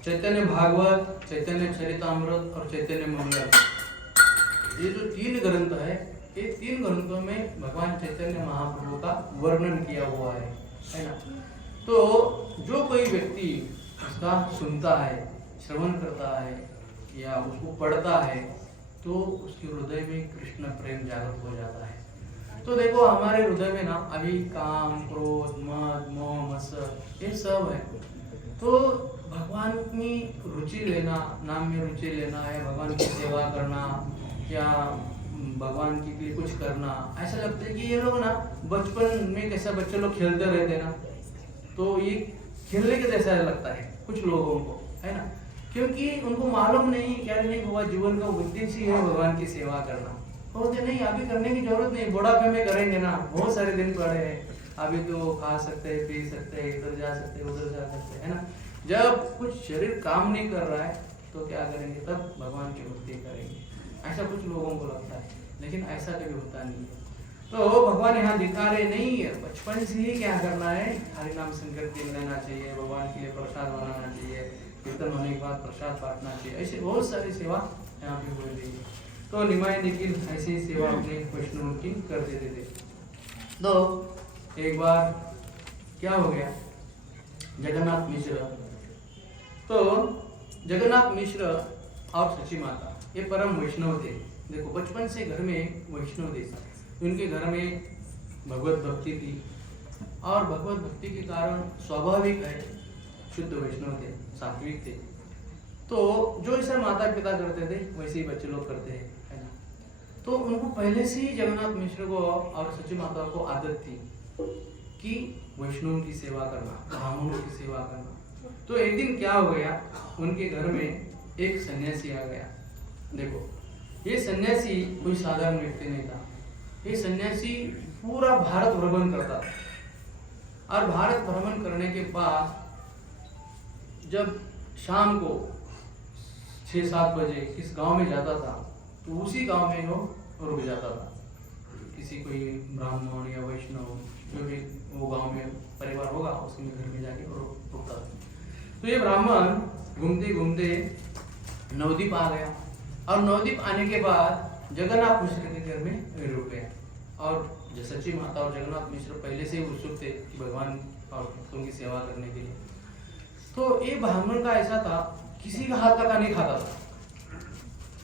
चैतन्य भागवत, चैतन्य चरितामृत और चैतन्य मंगल, ये जो 3 ग्रंथ है, ये 3 ग्रंथों में भगवान चैतन्य महाप्रभु का वर्णन किया हुआ है ना. तो जो कोई व्यक्ति उसका सुनता है, श्रवण करता है या उसको पढ़ता है तो उसके हृदय में कृष्ण प्रेम जागृत हो जाता है. तो देखो हमारे हृदय में ना अभी काम, क्रोध, मद, मोह, मत्सर ये सब है। तो भगवान में रुचि लेना, नाम में रुचि लेना या भगवान की सेवा करना या भगवान के लिए कुछ करना, ऐसा लगता है कि ये लोग ना बचपन में कैसा बच्चे लोग खेलते रहते ना, तो ये खेलने के जैसा लगता है कुछ लोगों को, है ना। क्योंकि उनको मालूम नहीं क्या नहीं हुआ, जीवन का उद्देश्य ही है भगवान की सेवा करना। बोलते नहीं अभी करने की जरूरत नहीं, बुढ़ापे में करेंगे ना, बहुत सारे दिन पड़े हैं, अभी तो खा सकते हैं, पी सकते हैं, इधर जा सकते हैं, उधर जा सकते हैं, है ना। जब कुछ शरीर काम नहीं कर रहा है तो क्या करेंगे, तब भगवान की भक्ति करेंगे, ऐसा कुछ लोगों को लगता है, लेकिन ऐसा कभी होता नहीं है। तो भगवान यहाँ दिखा रहे नहीं है, बचपन से ही क्या करना है, हरि नाम संकीर्तन लेना चाहिए, भगवान के लिए प्रसाद बनाना चाहिए, कीर्तन होने के बाद प्रसाद बांटना चाहिए, ऐसे बहुत सारी सेवा यहाँ पे हो रही है। तो निमाय निखिल ऐसी ही सेवा अपने वैष्णव की कर देते थे। तो एक बार क्या हो गया, जगन्नाथ मिश्र, तो जगन्नाथ मिश्र और सची माता ये परम वैष्णव थे। देखो बचपन से घर में वैष्णव थे, उनके घर में भगवत भक्ति थी और भगवत भक्ति के कारण स्वाभाविक है शुद्ध वैष्णव थे, सात्विक थे। तो जो ऐसा माता पिता करते थे वैसे ही बच्चे लोग करते हैं, है ना। तो उनको पहले से ही जगन्नाथ मिश्र को और सची माता को आदत थी कि वैष्णव की सेवा करना, ब्राह्मणों की सेवा करना। तो एक दिन क्या हो गया, उनके घर में एक सन्यासी आ गया। देखो ये सन्यासी कोई साधारण व्यक्ति नहीं था, ये सन्यासी पूरा भारत भ्रमण करता था और भारत भ्रमण करने के बाद जब शाम को 6-7 बजे किस गांव में जाता था तो उसी गांव में वो रुक जाता था। किसी कोई ब्राह्मण या वैष्णव जो भी वो गांव में परिवार होगा उसके घर में जाके रुकता था। तो ये ब्राह्मण घूमते घूमते नवद्वीप आ गया और नवद्वीप आने के बाद जगन्नाथ मिश्र के घर में रुक गया। और सची माता और जगन्नाथ मिश्र पहले से ही उत्सुक थे कि भगवान और भक्तों की सेवा करने के लिए। तो ये ब्राह्मण का ऐसा था, किसी का हाथ का नहीं खाता था,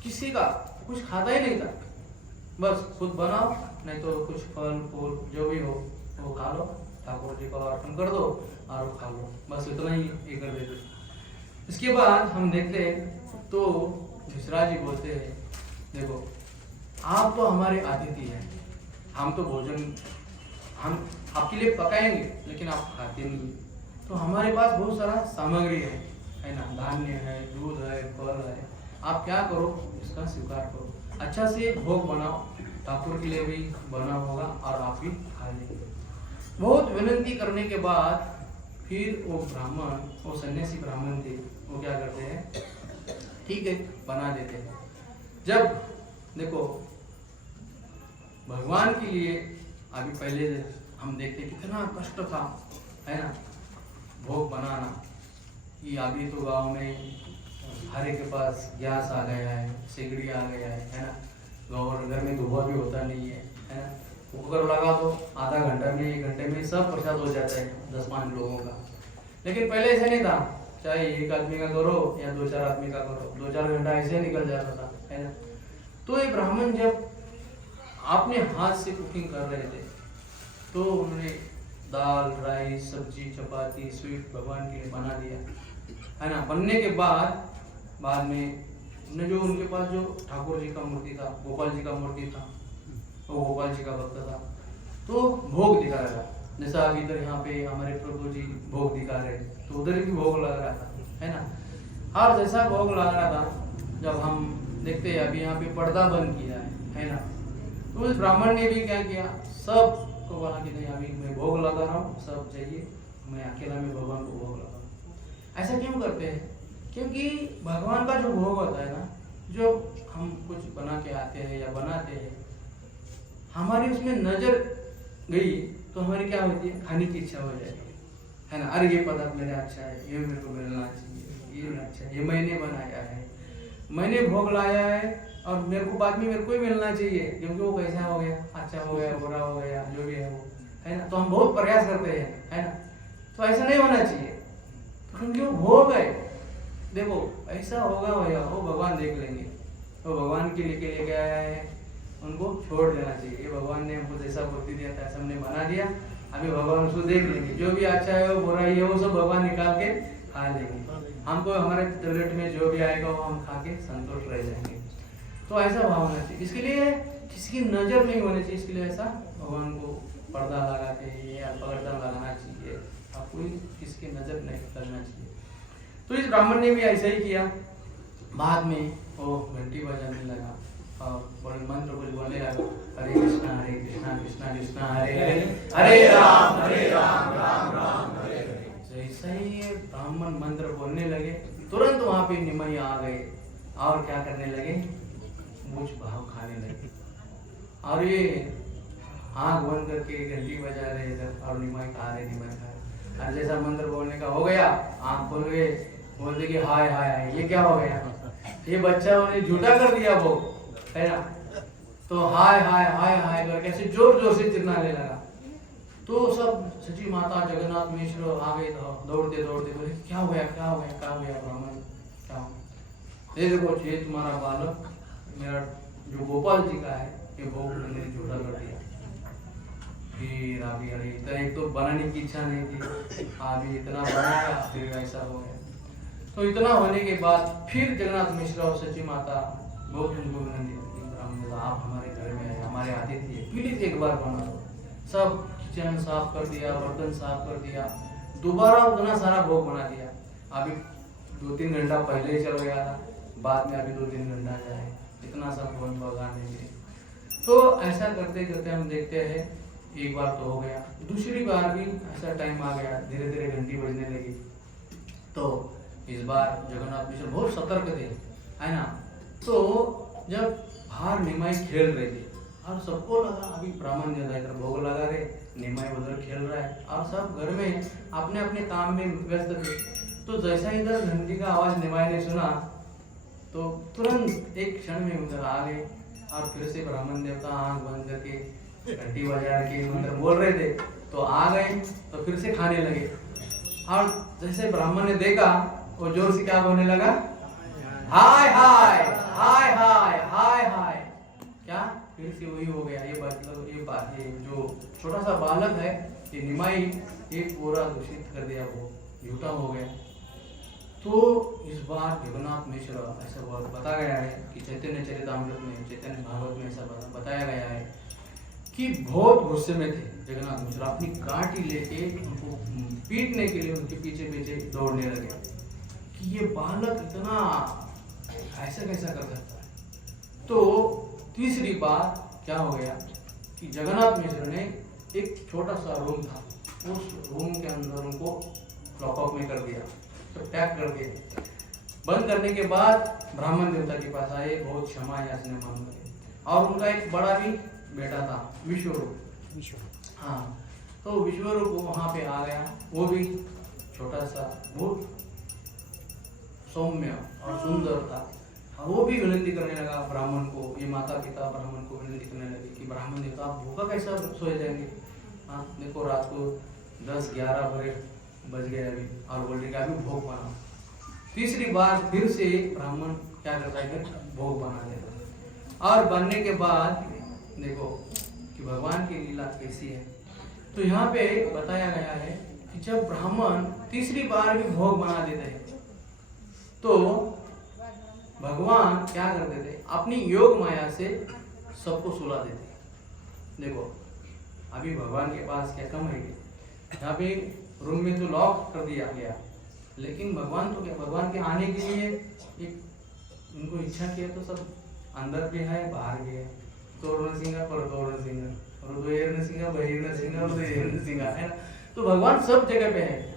किसी का कुछ खाता ही नहीं था, बस खुद बनाओ नहीं तो कुछ फल फूल जो भी हो वो खा लो, ठाकुर जी को अर्पण कर दो और वो खा लो, बस इतना ही ये कर देते। इसके बाद हम देखते हैं तो घिसराज जी बोलते हैं, देखो आप तो हमारे अतिथि हैं, हम तो भोजन हम आपके लिए पकाएंगे लेकिन आप खाते नहीं, तो हमारे पास बहुत सारा सामग्री है ना, धान्य है, दूध है, फल है, आप क्या करो इसका स्वीकार करो, अच्छा से भोग बनाओ, ठाकुर के लिए भी बना होगा और आप भी खा लेंगे। बहुत विनती करने के बाद फिर वो ब्राह्मण, वो सन्यासी ब्राह्मण थे, वो क्या करते हैं, ठीक है बना देते हैं। जब देखो भगवान के लिए अभी पहले हम देखते कितना कष्ट था, है ना, भोग बनाना, कि अभी तो गांव में हर एक के पास गैस आ गया है, सिगड़ी आ गया है ना, गाँव घर में धुआं भी होता नहीं है ना, कुकर लगा दो आधा घंटा में 1 घंटे में सब प्रसाद हो जाता है 10-5 लोगों का। लेकिन पहले ऐसा नहीं था, चाहे 1 आदमी का करो या 2-4 आदमी का करो, 2-4 घंटा ऐसे निकल जाता था, है ना। तो ये ब्राह्मण जब अपने हाथ से कुकिंग कर रहे थे तो उन्होंने दाल, राइस, सब्जी, चपाती, स्वीट भगवान के लिए बना दिया, है ना। बनने के बाद में जो उनके पास जो ठाकुर जी का मूर्ति था, गोपाल जी का मूर्ति था, वो गोपाल जी का भक्त था, तो भोग दिखा रहा था। जैसा अभी इधर यहाँ पे हमारे प्रभु जी भोग दिखा रहे तो उधर भी भोग लग रहा था, है ना। और जैसा भोग लग रहा था, जब हम देखते हैं अभी यहाँ पे पर्दा बंद किया है ना, तो उस ब्राह्मण ने भी क्या किया, सब को बोला कि नहीं अभी मैं भोग लगा रहा हूँ, सब जाइए, मैं अकेला में भगवान को भोग लगा। ऐसा क्यों करते हैं, क्योंकि भगवान का जो भोग होता है ना, जो हम कुछ बना के आते हैं या बनाते हैं, हमारी उसमें नजर गई तो हमारी क्या होती है, खाने की इच्छा हो जाएगी, है ना। अरे ये पदार्थ मेरा अच्छा है, ये मेरे को मिलना चाहिए, ये अच्छा है, ये मैंने बनाया है, मैंने भोग लाया है और मेरे को बाद में मेरे को ही मिलना चाहिए, क्योंकि वो कैसा हो गया, अच्छा हो गया, बुरा हो गया, जो भी है वो, है ना। तो हम बहुत प्रयास करते हैं, है ना। तो ऐसा नहीं होना चाहिए, तो क्योंकि वो भोग है, देखो ऐसा होगा भैया, वो भगवान देख लेंगे, वो भगवान के लिए गया है, उनको छोड़ देना चाहिए। ये भगवान ने हमको जैसा बुद्धि दिया था ऐसा हमने बना दिया। अभी भगवान उसको देख लेंगे, जो भी अच्छा है वो बुरा ही है वो सब भगवान निकाल के खा लेंगे। हमको हमारे पेट में जो भी आएगा वो हम खा के संतुष्ट रह जाएंगे। तो ऐसा भाव होना चाहिए। इसके लिए किसी की नजर नहीं होनी चाहिए, इसके लिए ऐसा भगवान को पर्दा लगा के या पर्दा लगाना चाहिए, आपको किसकी नजर नहीं लगना चाहिए। तो इस ब्राह्मण ने भी ऐसा ही किया। बाद में वो घंटी बजाने लगा और मंत्र कुछ बोलने लगा, हरे कृष्णा कृष्णा कृष्णा हरे हरे, हरे राम राम राम हरे हरे। जैसा ही ये ब्राह्मण मंत्र बोलने लगे तुरंत वहां पे निमय आ गए और क्या करने लगे, मुझ भाव खाने लगे। और ये आंख बंद करके घंटी बजा रहे इधर और निमय खा रहे, निमय खा रहे। और जैसा मंत्र बोलने का हो गया, आंख खोल गए, बोलते कि हाय हाय हाय, ये क्या हो गया, ये बच्चा उन्हें झूठा कर दिया वो, है ना। तो हाय हाय हाय हाय करके ऐसे जोर जोर से चिल्लाने लगा। तो सब सची माता जगन्नाथ मिश्र आ गए, दौड़ते दौड़ते बोले क्या हो गया क्या हो गया क्या हो गया ब्राह्मण, क्या हो। ये देखो ये तुम्हारा बालक मेरा जो गोपाल जी का है, ये भोग मैंने झूठा कर दिया। फिर अभी अरे इतना, एक तो बनाने की इच्छा नहीं थी, अभी इतना बनाया फिर ऐसा हो गया। तो इतना होने के बाद फिर जगन्नाथ मिश्र और सची माता भोग उनको विनती की, ब्राह्मण आप हमारे घर में आए, हमारे आतिथ्य प्लीज एक बार बना दो। सब किचन साफ कर दिया, बर्तन साफ कर दिया, दोबारा उतना सारा भोग बना दिया। अभी 2-3 घंटा पहले ही चल गया था, बाद में अभी 2-3 घंटा जाए, इतना सब भोग भगवान ने। तो ऐसा करते करते हम देखते हैं एक बार तो हो गया, दूसरी बार भी ऐसा टाइम आ गया, धीरे धीरे घंटी बजने लगी। तो इस बार जगन्नाथ मिश्र बहुत सतर्क थे, है ना। तो जब बाहर निमाई खेल रहे थे और सबको लगा अभी ब्राह्मण ज्यादा इधर भोग लगा रहे, निमाई उधर खेल रहा है और सब घर में अपने अपने काम में व्यस्त थे। तो जैसा इधर घंटी का आवाज निमाई ने सुना तो तुरंत एक क्षण में उधर आ गए और फिर से ब्राह्मण देवता आंख बंद करके घंटी बजा के मंत्र बोल रहे थे। तो आ गए तो फिर से खाने लगे और जैसे ब्राह्मण ने देखा वो जोर से क्या बोलने लगा, हाय हाय हाय हाय हाय हाय। क्या फिर से वही हो गया। ये मतलब ये बात, ये जो छोटा सा बालक है ये निमाई ये पूरा दूषित कर दिया, वो झूठा हो गया। तो इस बार जगन्नाथ मिश्र ऐसा बताया गया है कि चैतन्य चरितामृत में, चैतन्य भागवत में ऐसा बताया गया है कि बहुत गुस्से में थे जगन्नाथ मिश्र, अपनी काठी लेके उनको पीटने के लिए उनके पीछे पीछे दौड़ने लगे कि ये बालक इतना ऐसा कैसा कर सकता है। तो तीसरी बार क्या हो गया कि जगन्नाथ मिश्र ने एक छोटा सा रूम था, उस रूम के अंदर उनको लॉकअप में कर दिया, तो पैक कर दिया। बंद करने के बाद ब्राह्मण देवता के पास आए, बहुत क्षमा याचना मांगे और उनका एक बड़ा भी बेटा था विश्वरूप। हाँ, तो विश्वरूप वहां पे आ गया, वो भी छोटा सा बहुत सौम्य और सुंदर था। वो भी विनती करने लगा ब्राह्मण को, ये माता पिता ब्राह्मण को विनती करने लगे कि ब्राह्मण देवता आप भूखा कैसा सोए जाएंगे। हाँ देखो रात को 10-11 बज गए अभी और बोल रहे अभी भोग बना। तीसरी बार फिर से ब्राह्मण क्या करता है, भोग बना देता। और बनने के बाद देखो कि भगवान की लीला कैसी है। तो यहाँ पे बताया गया है कि जब ब्राह्मण तीसरी बार भी भोग बना देते हैं तो भगवान क्या करते थे, अपनी योग माया से सबको सुला देते। देखो अभी भगवान के पास क्या कम है, यहाँ पे रूम में तो लॉक कर दिया गया, लेकिन भगवान तो क्या, भगवान के आने के लिए एक उनको इच्छा किया तो सब अंदर भी है बाहर भी है। तोरण सिंह पर तोरण सिंह, रुद्र सिंह बहिर्ण सिंह रुद्र सिंह, है ना। तो भगवान सब जगह पे है।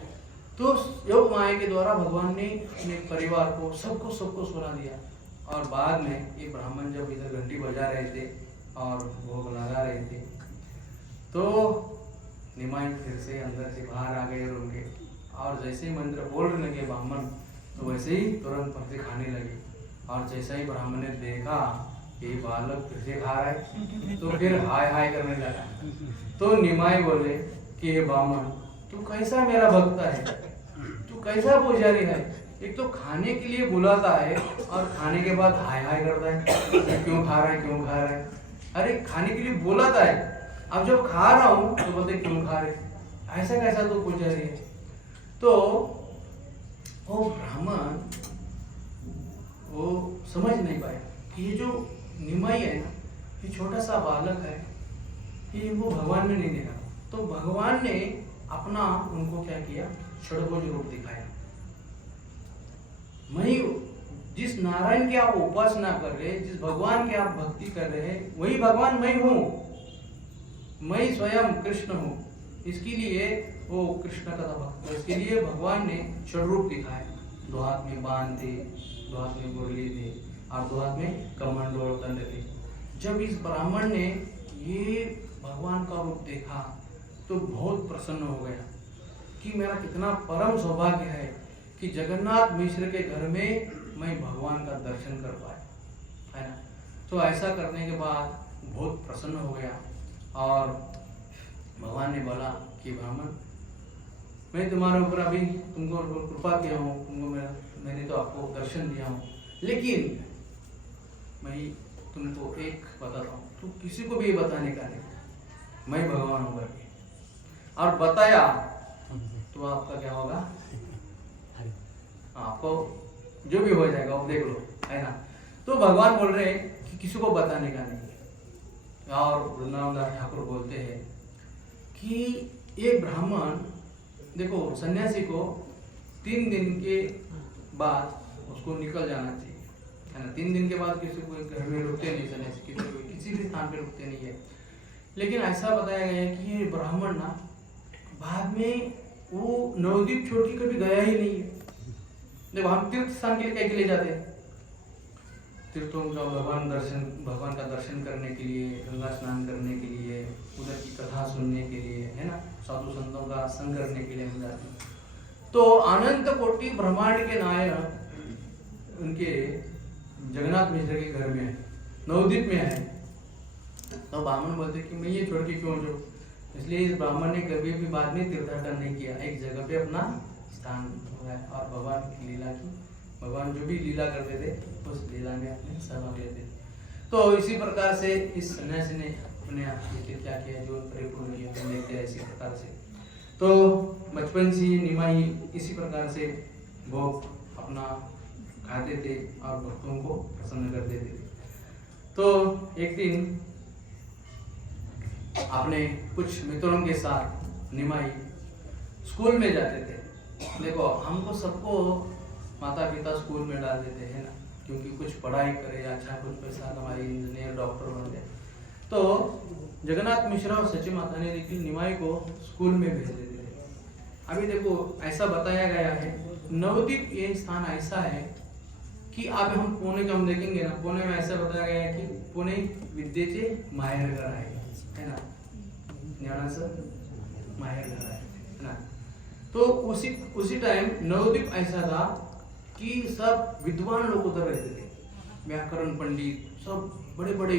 तो योग माया के द्वारा भगवान ने अपने परिवार को सबको सुला दिया। और बाद में ये ब्राह्मण जब इधर घंटी बजा रहे थे और भोग लगा रहे थे तो निमाई फिर से अंदर से बाहर आ गए रूम के, और जैसे ही मंत्र बोलने लगे ब्राह्मण तो वैसे ही तुरंत फिर से खाने लगे। और जैसा ही ब्राह्मण ने देखा ये बालक फिर से खा रहा है तो फिर हाय हाय करने लगा। तो निमाई बोले कि हे ब्राह्मण तू कैसा मेरा भक्त है, तू कैसा पुजारी है, एक तो खाने के लिए बुलाता है और खाने के बाद हाय हाय करता है, क्यों खा रहा है क्यों खा रहा है, अरे खाने के लिए बोला था, अब जब खा रहा हूँ तो बोलते क्यों खा रहे, ऐसा कैसा तो पूछ रही है। तो वो ब्राह्मण वो समझ नहीं पाया कि ये जो निमाई है ना, ये छोटा सा बालक है, ये इनको भगवान में नहीं देखा। तो भगवान ने अपना उनको क्या किया, षडभुज रूप दिखाया। मैं जिस नारायण की आप उपासना कर रहे हैं, जिस भगवान की आप भक्ति कर रहे हैं, वही भगवान मैं हूँ, मैं स्वयं कृष्ण हूँ। इसके लिए वो कृष्ण का भक्त, इसके लिए भगवान ने षडरूप दिखाया। दो हाथ में बाण थे, दो हाथ में मुरली थे और दो हाथ में कमंडल और दंड थे। जब इस ब्राह्मण ने ये भगवान का रूप देखा तो बहुत प्रसन्न हो गया कि मेरा कितना परम सौभाग्य है कि जगन्नाथ मिश्र के घर में मैं भगवान का दर्शन कर पाया, है ना। तो ऐसा करने के बाद बहुत प्रसन्न हो गया और भगवान ने बोला कि ब्राह्मण, मैं तुम्हारे ऊपर अभी तुमको कृपा किया हूँ, मैंने तो आपको दर्शन दिया हूँ, लेकिन मैं तुमको एक बताता हूँ, तू किसी को भी बताने का नहीं, मैं भगवान हूँ करके, और बताया तो आपका क्या होगा, आपको जो भी हो जाएगा वो देख लो, है ना। तो भगवान बोल रहे हैं कि किसी को बताने का नहीं। और वृंदावन दास ठाकुर बोलते हैं कि ये ब्राह्मण देखो, सन्यासी को 3 दिन के बाद उसको निकल जाना चाहिए, है ना। 3 दिन के बाद किसी को घर में रुकते नहीं, सन्यासी किसी भी स्थान पे रुकते नहीं है। लेकिन ऐसा बताया गया है कि ये ब्राह्मण ना बाद में वो नवद्वीप छोड़ के कभी गया ही नहीं है। देखो, हम तीर्थ स्थान के लिए क्या के लिए जाते हैं, तीर्थों का भगवान का दर्शन करने के लिए, गंगा स्नान करने के लिए, उधर की कथा सुनने के लिए, है ना, साधु संतों का संग करने के लिए हम जाते हैं। तो अनंत कोटि ब्रह्मांड के नायक उनके जगन्नाथ मिश्र के घर में है, नवद्वीप में है। तो ब्राह्मण बोलते कि मैं ये छोड़ के क्यों जाऊँ, इसलिए इस ब्राह्मण ने कभी भी बाद में तीर्थाटन नहीं किया, एक जगह पे अपना स्थान है और भगवान की लीला की, भगवान जो भी लीला करते थे उस लीला में अपने सहभाग लेते थे। तो इसी प्रकार से इस सन्यासी ने अपने आप क्या किया, जो परिपूर्ण किया, हम देखते हैं इसी प्रकार से। तो बचपन से निमाई इसी प्रकार से भोग अपना खाते थे और भक्तों को प्रसन्न कर देते थे। तो एक दिन अपने कुछ मित्रों के साथ निमाई स्कूल में जाते थे। देखो, हमको सबको माता पिता स्कूल में डाल देते हैं ना, क्योंकि कुछ पढ़ाई करे, अच्छा कुछ पैसा कमाए, इंजीनियर डॉक्टर बन जाए। तो जगन्नाथ मिश्रा और सची माता ने लेकिन निमाई को स्कूल में भेज देते थे। अभी देखो, ऐसा बताया गया है, नवद्वीप ये स्थान ऐसा है कि अब हम पुणे का हम देखेंगे ना, पुणे में ऐसा बताया गया है कि पुणे विद्येचे माहेरघर है ना, ज्ञानाचं माहेरघर है ना। तो उसी टाइम नवद्वीप ऐसा था कि सब विद्वान लोग उधर रहते थे, व्याकरण पंडित, सब बड़े बड़े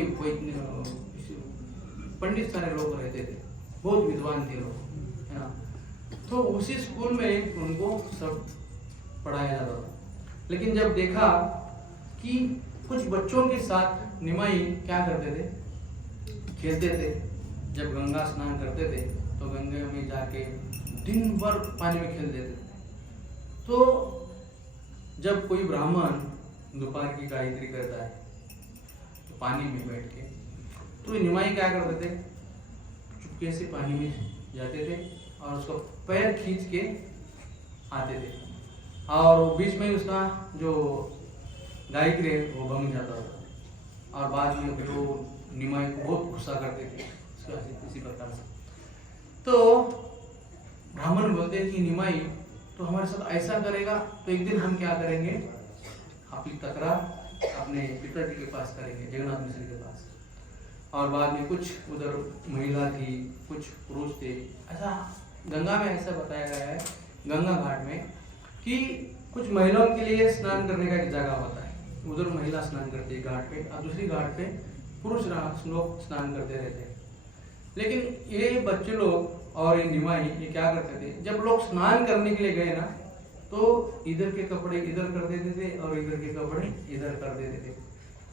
पंडित सारे लोग रहते थे, बहुत विद्वान थे लोग, है ना। तो उसी स्कूल में उनको सब पढ़ाया जाता था। लेकिन जब देखा कि कुछ बच्चों के साथ निमाई क्या करते थे, खेलते थे, जब गंगा स्नान करते थे तो गंगा में जाके दिन भर पानी में खेलते थे। तो जब कोई ब्राह्मण दोपहर की गायत्री करता है तो पानी में बैठ के, तो निमाई क्या करते थे, चुपके से पानी में जाते थे और उसका पैर खींच के आते थे, और बीच में उसका जो गायत्री है वो भंग जाता था, और बाद में फिर वो निमाई को बहुत गुस्सा करते थे इसी प्रकार से। तो ब्राह्मण बोलते हैं कि निमाई तो हमारे साथ ऐसा करेगा तो एक दिन हम क्या करेंगे, अपनी तकरार अपने पिताजी के पास करेंगे, जगन्नाथ मिश्र के पास। और बाद में कुछ उधर महिला थी, कुछ पुरुष थे। ऐसा गंगा में ऐसा बताया गया है, गंगा घाट में, कि कुछ महिलाओं के लिए स्नान करने का एक जगह होता है, उधर महिला स्नान करती है घाट पे, और दूसरी घाट पे पुरुष लोग स्नान करते रहते हैं। लेकिन ये बच्चे लोग और ये निमाई ये क्या करते थे, जब लोग स्नान करने के लिए गए ना, तो इधर के कपड़े इधर कर देते थे और इधर के कपड़े इधर कर देते थे।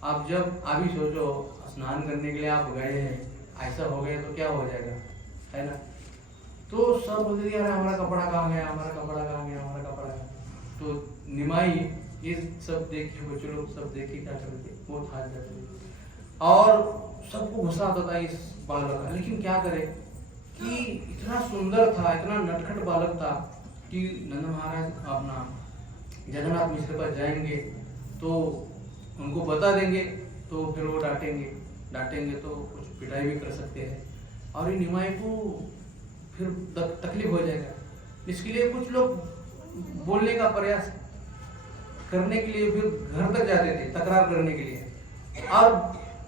आप जब अभी सोचो स्नान करने के लिए आप गए हैं, ऐसा हो गया तो क्या हो जाएगा, है ना। तो सब बोलते यार हमारा कपड़ा कहाँ गया, हमारा कपड़ा कहाँ गया, हमारा कपड़ा कहाँ गया। तो निमाई ये सब देख के बच्चे लोग सब देख के क्या करते, बहुत हाथ जाते और सबको गुस्सा आता था इस बालक का। लेकिन क्या करे कि इतना सुंदर था, इतना नटखट बालक था कि नंद महाराज अपना जगन्नाथ मिश्र पर जाएंगे तो उनको बता देंगे तो फिर वो डांटेंगे तो कुछ पिटाई भी कर सकते हैं और ये निमाई को फिर तकलीफ हो जाएगा। इसके लिए कुछ लोग बोलने का प्रयास करने के लिए फिर घर तक जाते थे तकरार करने के लिए और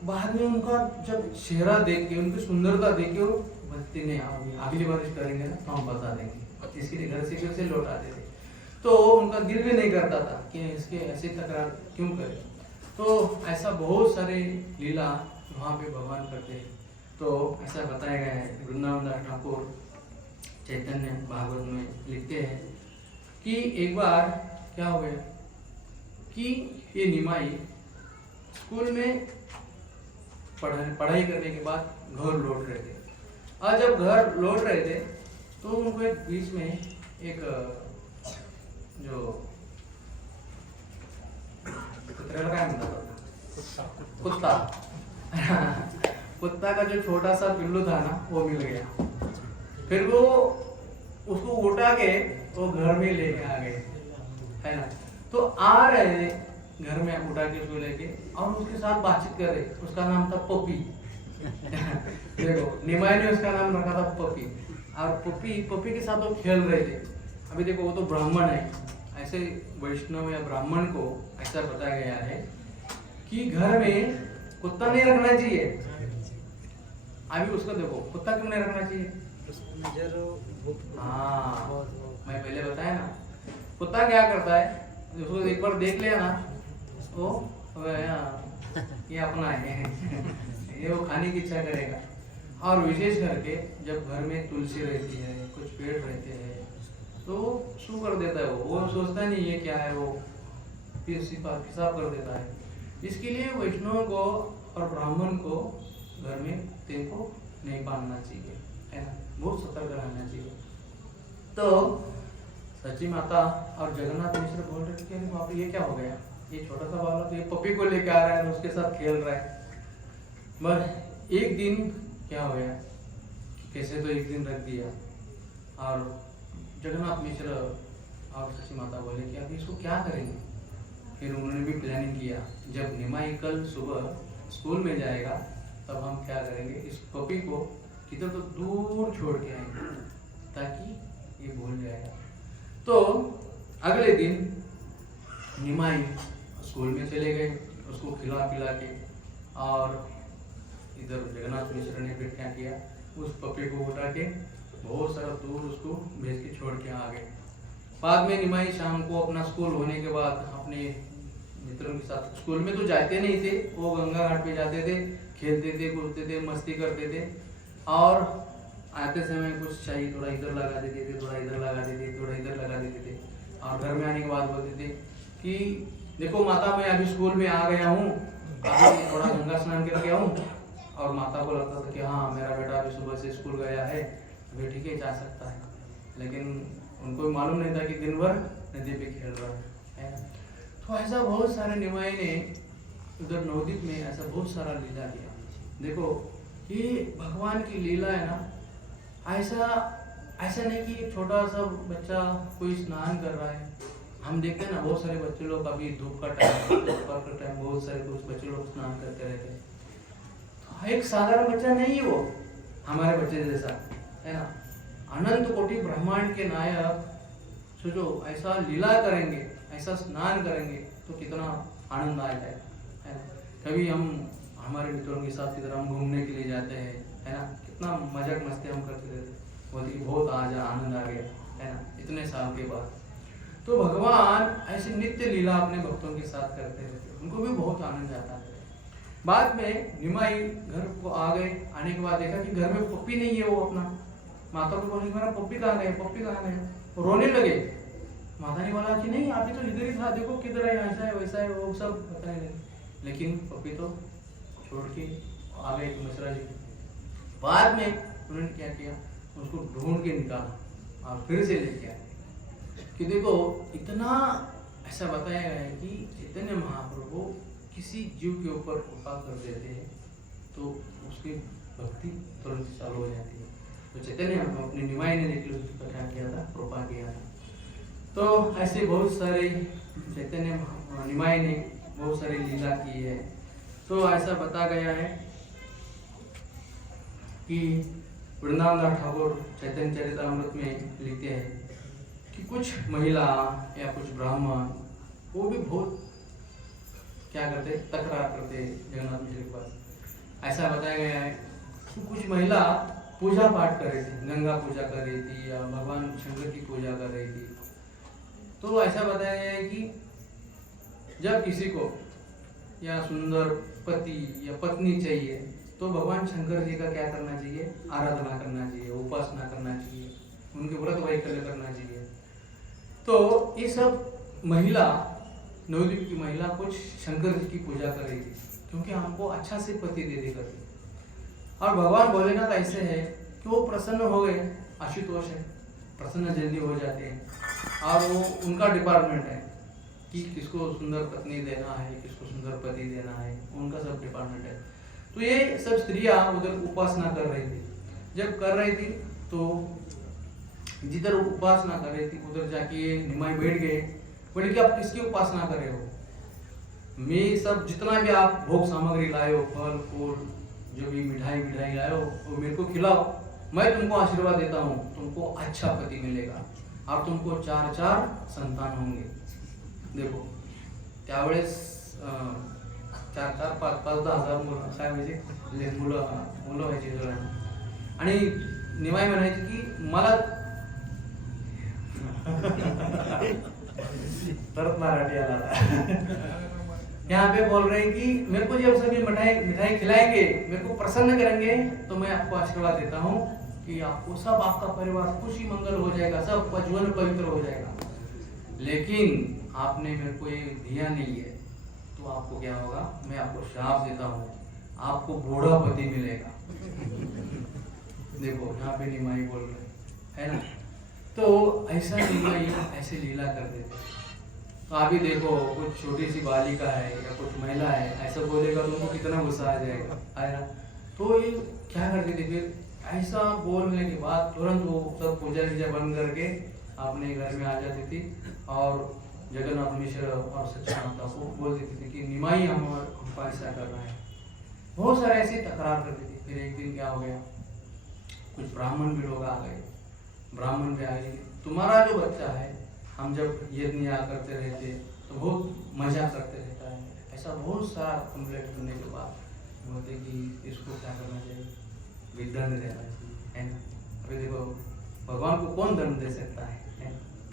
बाद में उनका जब चेहरा देख के उनकी सुंदरता देख के वो बचते नहीं, अगली बार करेंगे ना तो हम बता देंगे, इसके लिए घर से फिर से लौट आते थे। तो उनका दिल भी नहीं करता था कि इसके ऐसे तकरार क्यों करें। तो ऐसा बहुत सारे लीला वहाँ पे भगवान करते हैं। तो ऐसा बताया गया है, वृंदावन दास ठाकुर चैतन्य भागवत में लिखते हैं कि एक बार क्या हो गया कि ये निमाई स्कूल में पढ़ाई करने के बाद घर लौट रहे थे और जब घर लौट रहे थे तो उनको एक बीच में एक जो कुत्ता कुत्ता का जो छोटा सा पिल्लू था ना वो मिल गया। फिर वो उसको उठा के वो घर में लेके आ गए, है ना। तो आ रहे थे घर में उठा के उसको लेके और उसके साथ बातचीत कर रहे, उसका नाम था पपी। देखो निमाई ने उसका नाम रखा था पपी और पपी के साथ वो खेल रहे थे। अभी देखो वो तो ब्राह्मण है, ऐसे वैष्णव या ब्राह्मण को ऐसा बताया गया है कि घर में कुत्ता नहीं रखना चाहिए। अभी उसको देखो कुत्ता क्यों नहीं रखना चाहिए, हाँ मैं पहले बताया ना, कुत्ता क्या करता है उसको एक बार देख लिया ना वो ये अपना है ये वो खाने की इच्छा करेगा। और विशेष करके जब घर में तुलसी रहती है, कुछ पेड़ रहते हैं तो शू कर देता है, वो सोचता नहीं ये क्या है, वो पेशाब कर देता है। इसके लिए वैष्णव को और ब्राह्मण को घर में तेल को नहीं बांधना चाहिए, है ना, बहुत सतर्क रहना चाहिए। तो सची माता और जगन्नाथ मिश्र बोल रहे थे बाप ये क्या हो गया, ये छोटा सा बालक ये पपी को लेके आ रहा है उसके साथ खेल रहा है। बस एक दिन क्या हो गया, कैसे तो एक दिन रख दिया और जगन्नाथ मिश्र और सची माता बोले कि अब इसको क्या करेंगे। फिर उन्होंने भी प्लानिंग किया, जब निमाई कल सुबह स्कूल में जाएगा तब हम क्या करेंगे, इस पपी को किधर तो दूर छोड़ के आएंगे ताकि ये भूल जाएगा। तो अगले दिन निमाई स्कूल में चले गए उसको खिला पिला के और इधर जगन्नाथ मिश्र ने फिर क्या किया, उस पपी को उठा के बहुत सारा दूर उसको भेज के छोड़ के आ गए। बाद में निमाई शाम को अपना स्कूल होने के बाद अपने मित्रों के साथ, स्कूल में तो जाते नहीं थे, वो गंगा घाट पे जाते थे, खेलते थे, कूदते थे, मस्ती करते थे और आते समय कुछ चाहिए थोड़ा इधर लगा देते थे, थोड़ा इधर लगा देते थे, थोड़ा इधर लगा देते थे। और घर में आने के बाद बोलते थे कि देखो माता मैं अभी स्कूल में आ गया हूँ, अभी थोड़ा गंगा स्नान करके आऊँ। और माता को लगता था कि हाँ मेरा बेटा अभी सुबह से स्कूल गया है, अभी ठीक है जा सकता है। लेकिन उनको मालूम नहीं था कि दिन भर नदी पे खेल रहा है। तो ऐसा बहुत सारे निमाई ने उधर नवद्वीप में ऐसा बहुत सारा लीला किया। देखो ये भगवान की लीला है ना, ऐसा नहीं कि एक छोटा सा बच्चा कोई स्नान कर रहा है। हम देखते हैं ना बहुत सारे बच्चे लोग, अभी धूप का टाइम बहुत सारे कुछ बच्चे लोग स्नान करते रहते हैं। तो एक साधारण बच्चा नहीं है वो, हमारे बच्चे जैसा, है ना। अनंत कोटि ब्रह्मांड के नायक, सोचो ऐसा लीला करेंगे, ऐसा स्नान करेंगे तो कितना आनंद आ जाए, है ना। कभी हम हमारे मित्रों के साथ इधर हम घूमने के लिए जाते हैं, है ना, कितना मजाक मस्ती हम करते रहते, बहुत आज आनंद आ गया, है ना, इतने साल के बाद। तो भगवान ऐसी नित्य लीला अपने भक्तों के साथ करते रहते, उनको भी बहुत आनंद आता है। बाद में निमाई घर को आ गए, आने के बाद देखा कि घर में पप्पी नहीं है। वो अपना माता को बोले मेरा पप्पी कहाँ गए, पप्पी कहाँ गए, रोने लगे। माता ने बोला कि नहीं अभी तो इधर ही था, देखो किधर है, ऐसा है वैसा है, वो सब बताने लगे। लेकिन पपी तो छोड़ के आ गए मिश्रा जी। बाद में उन्होंने क्या किया, उसको ढूंढ के निकाला और फिर से लेके आए कि देखो इतना ऐसा बताया गया है कि चैतन्य महाप्रभु किसी जीव के ऊपर कृपा कर देते हैं तो उसकी भक्ति तुरंत चालू हो जाती है। तो चैतन्य अपनी निमाई ने देखिए उसका क्या किया था, कृपा किया था। तो ऐसे बहुत सारे चैतन्य निमाई ने बहुत सारी लीला की है। तो ऐसा बता गया है कि वृंदावन दास ठाकुर चैतन्य चरितामृत में लिखते हैं कि कुछ महिला या कुछ ब्राह्मण वो भी बहुत क्या करते, तकरार करते जगन्नाथ मिश्र के पास। ऐसा बताया गया है कि कुछ महिला पूजा पाठ कर रही थी, गंगा पूजा कर रही थी या भगवान शंकर की पूजा कर रही थी। तो ऐसा बताया गया है कि जब किसी को या सुंदर पति या पत्नी चाहिए तो भगवान शंकर जी का क्या करना चाहिए, आराधना करना चाहिए, उपासना करना चाहिए, उनके व्रत वैकल्य करना चाहिए। तो ये सब महिला, नवद्वीप की महिला कुछ शंकर जी की पूजा कर रही थी क्योंकि हमको अच्छा से पति दे दे करके। और भगवान भोलेनाथ ऐसे है कि वो प्रसन्न हो गए, आशुतोष है, प्रसन्न जल्दी हो जाते हैं और वो उनका डिपार्टमेंट है कि किसको सुंदर पत्नी देना है, किसको सुंदर पति देना है, उनका सब डिपार्टमेंट है। तो ये सब स्त्रियां उधर उपासना कर रही थी। जब कर रही थी तो जिधर उपासना कर रही थी उधर जाके निमाई बैठ गए, बोले कि आप किसकी उपासना कर रहे हो, मैं सब जितना भी आप भोग सामग्री लाए हो, फल फूल जो भी मिठाई लाए हो वो मेरे को खिलाओ, मैं तुमको आशीर्वाद देता हूँ, तुमको अच्छा पति मिलेगा और तुमको 4 संतान होंगे। देखो त्यावेळेस 4, 5, 10 हजार मुलं काय म्हणजे मुलं व्हायची जरा। आणि निमाई म्हणायची की मला तरत मराठी आला। यहाँ पे बोल रहे हैं कि मेरे को जब सभी मिठाई खिलाएंगे, मेरे को प्रसन्न करेंगे तो मैं आपको आशीर्वाद देता हूँ कि आपको सब, आपका परिवार खुशी मंगल हो जाएगा, सबका जीवन पवित्र हो जाएगा। लेकिन आपने मेरे को ये दिया नहीं है तो आपको क्या होगा, मैं आपको श्राप देता हूँ, आपको बूढ़ा पति मिलेगा। देखो यहाँ पे निमाई बोल रहे है ना। तो ऐसा निमाई ऐसे लीला कर देते। तो अभी देखो कुछ छोटी सी बालिका है या कुछ महिला है ऐसा बोलेगा तो उनको कितना गुस्सा आ जाएगा, आएगा। तो ये क्या करती थी फिर, ऐसा बोलने के बाद तुरंत वो सब पूजा बंद करके अपने घर में आ जाती थी और जगन्नाथ मिश्र और सच्चा माता को बोल देती थी कि निमाई हमको ऐसा कर रहा है। बहुत सारे ऐसी तकरार करती थी। फिर एक दिन क्या हो गया, कुछ ब्राह्मण भी लोग आ गए, ब्राह्मण भी आ गए, तुम्हारा जो बच्चा है हम जब यज्ञ करते रहते तो बहुत मजा करते रहता है, ऐसा बहुत सारा कंप्लेंट करने के बाद बोलते कि इसको क्या करना चाहिए, विदंड देना चाहिए, है ना। अभी देखो भगवान को कौन दंड दे सकता है,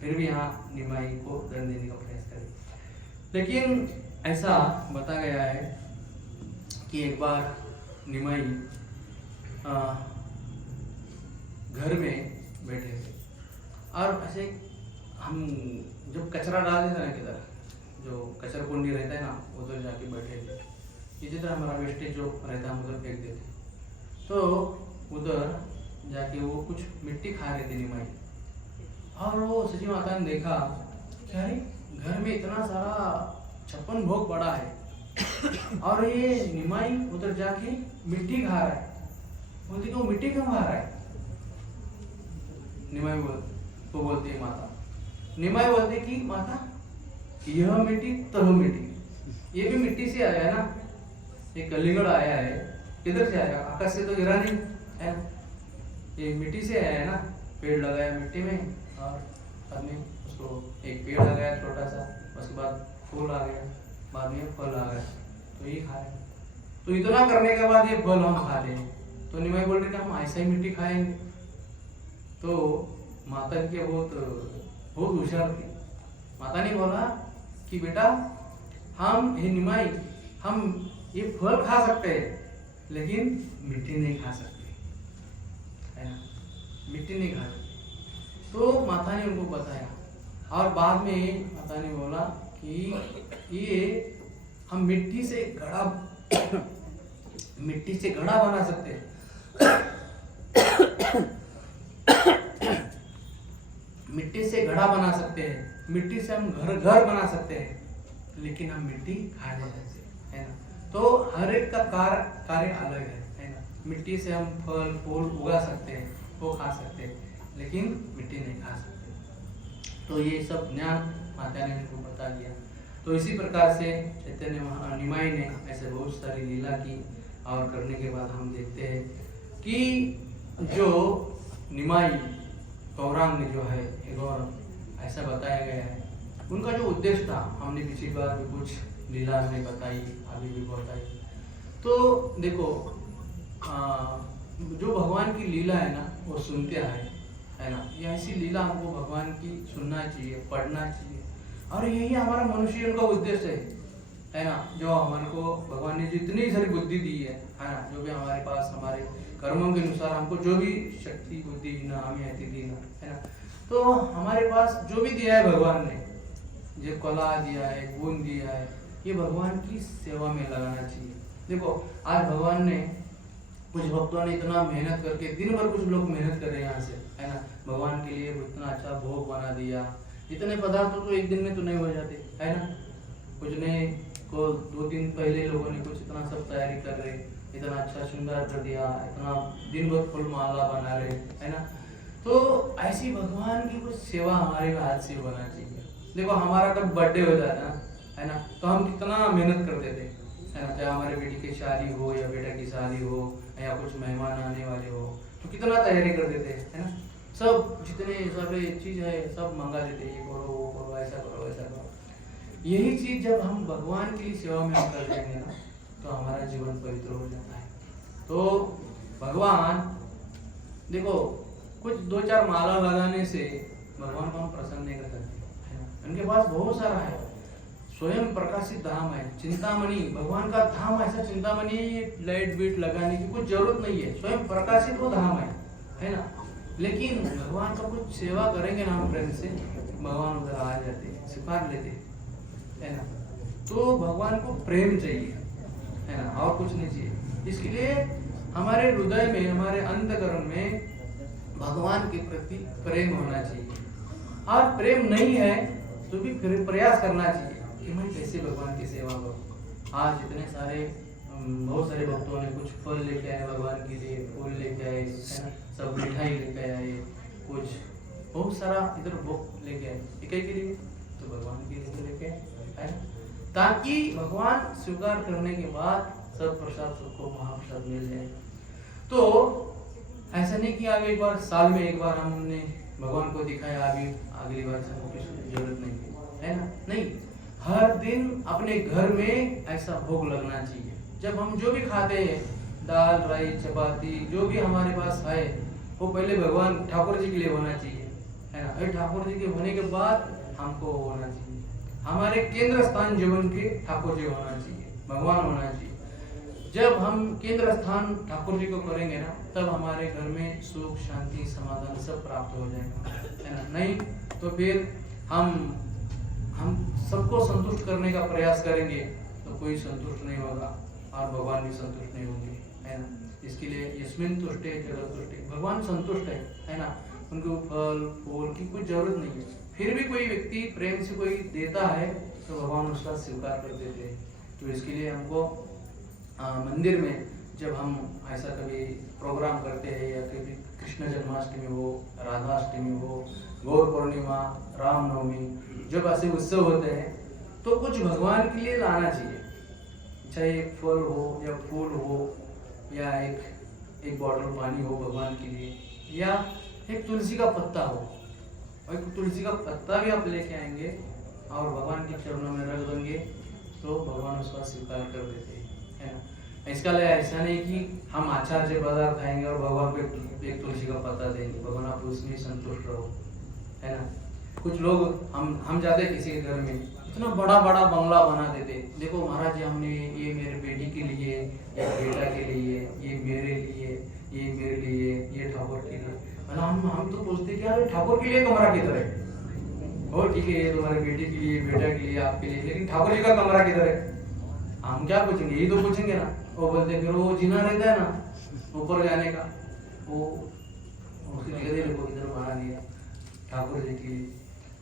फिर भी यहाँ निमाई को दंड देने का प्रयास करे। लेकिन ऐसा बता गया है कि एक बार निमाई घर में बैठे थे और ऐसे हम जब कचरा डाल देते ना, किधर जो कचरा कुंडी रहता है ना उधर जाके बैठे थे। इसी तरह हमारा वेस्टेज जो रहता है हम उधर फेंक देते। तो उधर जाके वो कुछ मिट्टी खा रहे थे निमाई, और वो सची माता ने देखा क्या रे घर में इतना सारा 56 भोग पड़ा है और ये निमाई उधर जाके मिट्टी खा रहा है। बोलती तो मिट्टी क्यों खा रहा है, निमाई तो बोलती है माता, निमाई बोलती कि माता यह मिट्टी तह मिट्टी, ये भी मिट्टी से आया है ना, ये कलिंगड़ आया है, किधर से आया, आकाश से तो गिरा नहीं है, ये मिट्टी से आया है ना। पेड़ लगाया मिट्टी में और आदमी उसको एक पेड़ लगाया छोटा सा, उसके बाद फूल आ गया, बाद में फल आ गया, तो ये खाए। तो इतना करने के बाद ये फल हम खा ले। तो निमाई बोल रही हम ऐसा ही मिट्टी खाएंगे। तो माता की बहुत होशियार थी। माता ने बोला कि बेटा हम ये निमाई हम ये फल खा सकते हैं लेकिन मिट्टी नहीं खा सकते, है ना, मिट्टी नहीं खा सकते। तो माता ने उनको बताया और बाद में माता ने बोला कि ये हम मिट्टी से घड़ा बना सकते हैं। मिट्टी से घड़ा बना सकते हैं, मिट्टी से हम घर बना सकते हैं, लेकिन हम मिट्टी खा नहीं सकते, है ना। तो हर एक का कार्य अलग है ना। मिट्टी से हम फल फूल उगा सकते हैं, वो खा सकते हैं, लेकिन मिट्टी नहीं खा सकते। तो ये सब ज्ञान माता ने हमको बता दिया। तो इसी प्रकार से चैतन्य निमाई ने ऐसे बहुत सारी लीला की, और करने के बाद हम देखते हैं कि जो निमाई गौरांग जो है, गौरव ऐसा बताया गया है, उनका जो उद्देश्य था, हमने पिछली बार भी कुछ लीला में बताई, अभी भी बताई। तो देखो जो भगवान की लीला है ना, वो सुनते है ना। ये ऐसी लीला हमको भगवान की सुनना चाहिए, पढ़ना चाहिए, और यही हमारा मनुष्य का उद्देश्य है ना। जो हमारे को भगवान ने जितनी सारी बुद्धि दी है ना, जो भी हमारे पास हमारे कर्मों के अनुसार हमको जो भी शक्ति बुद्धि ना हमें दी ना, है ना। तो हमारे पास जो भी दिया है भगवान ने, जो कला दिया है, गुण दिया है, ये भगवान की सेवा में लगाना चाहिए। देखो आज भगवान ने, कुछ भक्तों ने इतना मेहनत करके, दिन भर कुछ लोग मेहनत कर रहे हैं यहाँ से, है ना, भगवान के लिए इतना अच्छा भोग बना दिया। इतने पदार्थ तो एक दिन में तो नहीं हो जाते, है ना। कुछ ने को 2 दिन पहले लोगों ने कुछ इतना सब तैयारी कर रहे, इतना अच्छा श्रृंगार कर दिया, इतना दिन भर फूल माला बना रहे, है ना। तो ऐसी भगवान की कुछ सेवा हमारे हाथ से होना चाहिए। देखो हमारा कब बर्थडे हो जाता है ना, तो हम कितना मेहनत करते थे, है ना। चाहे हमारे बेटी की शादी हो या बेटा की शादी हो या कुछ मेहमान आने वाले हो, तो कितना तैयारी कर देते हैं, है ना। सब जितने सारे चीज है सब मंगा देते, ये करो वो करो, ऐसा करो वैसा करो। यही चीज जब हम भगवान की सेवा में हम कर देंगे ना, तो हमारा जीवन पवित्र हो जाता है। तो भगवान देखो कुछ 2-4 माला लगाने से भगवान को हम प्रसन्न नहीं कर सकते, है ना। उनके पास बहुत सारा है, स्वयं प्रकाशित धाम है, चिंतामणि भगवान का धाम। ऐसा चिंतामणि लाइट बीट लगाने की कुछ जरूरत नहीं है, स्वयं प्रकाशित वो धाम है ना। लेकिन भगवान का कुछ सेवा करेंगे ना हम प्रेम से, भगवान उधर आ जाते हैं, स्वीकार लेते हैं, है ना। तो भगवान को प्रेम चाहिए, है ना, और कुछ नहीं चाहिए। इसके लिए हमारे हृदय में, हमारे अंतःकरण में भगवान के प्रति प्रेम होना चाहिए। और प्रेम नहीं है तो भी फिर प्रयास करना चाहिए कि मैं कैसे भगवान की सेवा करूं। आज इतने सारे बहुत सारे भक्तों ने कुछ फल लेके आए भगवान के लिए, फूल लेके आए, है ना, सब मिठाई लेके आए, कुछ बहुत सारा इधर भोग लेके आए, एक के लिए तो भगवान के लिए लेके आए, है ना, ताकि भगवान स्वीकार करने के बाद सब प्रसाद सबको महाप्रसाद मिल जाए। तो ऐसा नहीं कि आगे एक बार साल में एक बार हमने भगवान को दिखाया, अभी अगली बार सबको कुछ जरूरत नहीं है ना। नहीं, हर दिन अपने घर में ऐसा भोग लगना चाहिए। जब हम जो भी खाते हैं, दाल राई चपाती जो भी हमारे पास है, वो पहले भगवान ठाकुर जी के लिए होना चाहिए, है ना। फिर ठाकुर जी के होने के बाद हमको होना चाहिए। हमारे केंद्र स्थान जीवन के ठाकुर जी होना चाहिए, भगवान होना चाहिए। जब हम केंद्र स्थान ठाकुर जी को करेंगे ना, तब हमारे घर में सुख शांति समाधान सब प्राप्त हो जाएगा, है ना। नहीं तो फिर हम सबको संतुष्ट करने का प्रयास करेंगे तो कोई संतुष्ट नहीं होगा और भगवान भी संतुष्ट नहीं होंगे, है ना। इसके लिए यस्मिन तुष्टे जगत तुष्टे, भगवान संतुष्ट है ना। उनको फल फूल की कुछ जरूरत नहीं है। फिर भी कोई व्यक्ति प्रेम से कोई देता है तो भगवान उसका स्वीकार कर देते हैं। तो इसके लिए हमको मंदिर में जब हम ऐसा कभी प्रोग्राम करते हैं, या कभी कृष्ण जन्माष्टमी हो, राधाष्टमी हो, गौर पूर्णिमा, रामनवमी, जब ऐसे उत्सव होते हैं तो कुछ भगवान के लिए लाना चाहिए। चाहे एक फल हो या फूल हो या एक बॉटल पानी हो भगवान के लिए, या एक तुलसी का पत्ता हो। और एक तुलसी का पत्ता भी आप लेके आएंगे और भगवान के चरणों में रख देंगे तो भगवान उसका स्वीकार कर देते हैं, है ना। इसका लिए ऐसा नहीं कि हम आचार से पदार्थ खाएंगे और भगवान को एक तुलसी का पत्ता देंगे, भगवान आप उसमें संतुष्ट रहो, है ना। कुछ लोग हम जाते किसी के घर में, इतना बड़ा बड़ा बंगला बना देते, देखो महाराज जी हमने ये मेरे बेटी के लिए, ये बेटा के लिए, ये मेरे लिए, ये मेरे लिए, ये ठाकुर के लिए। हम तो पूछते क्या ठाकुर के लिए कमरा किधर है? हो ठीक है, ये तुम्हारे बेटी के लिए, बेटा के लिए, आपके लिए, लेकिन ठाकुर जी का कमरा किधर है? हम क्या पूछेंगे, यही तो पूछेंगे ना। वो बोलते फिर वो जीना रहता है ना ऊपर जाने का, वो उसकी जगह देखो इधर बना दिया ठाकुर जी की,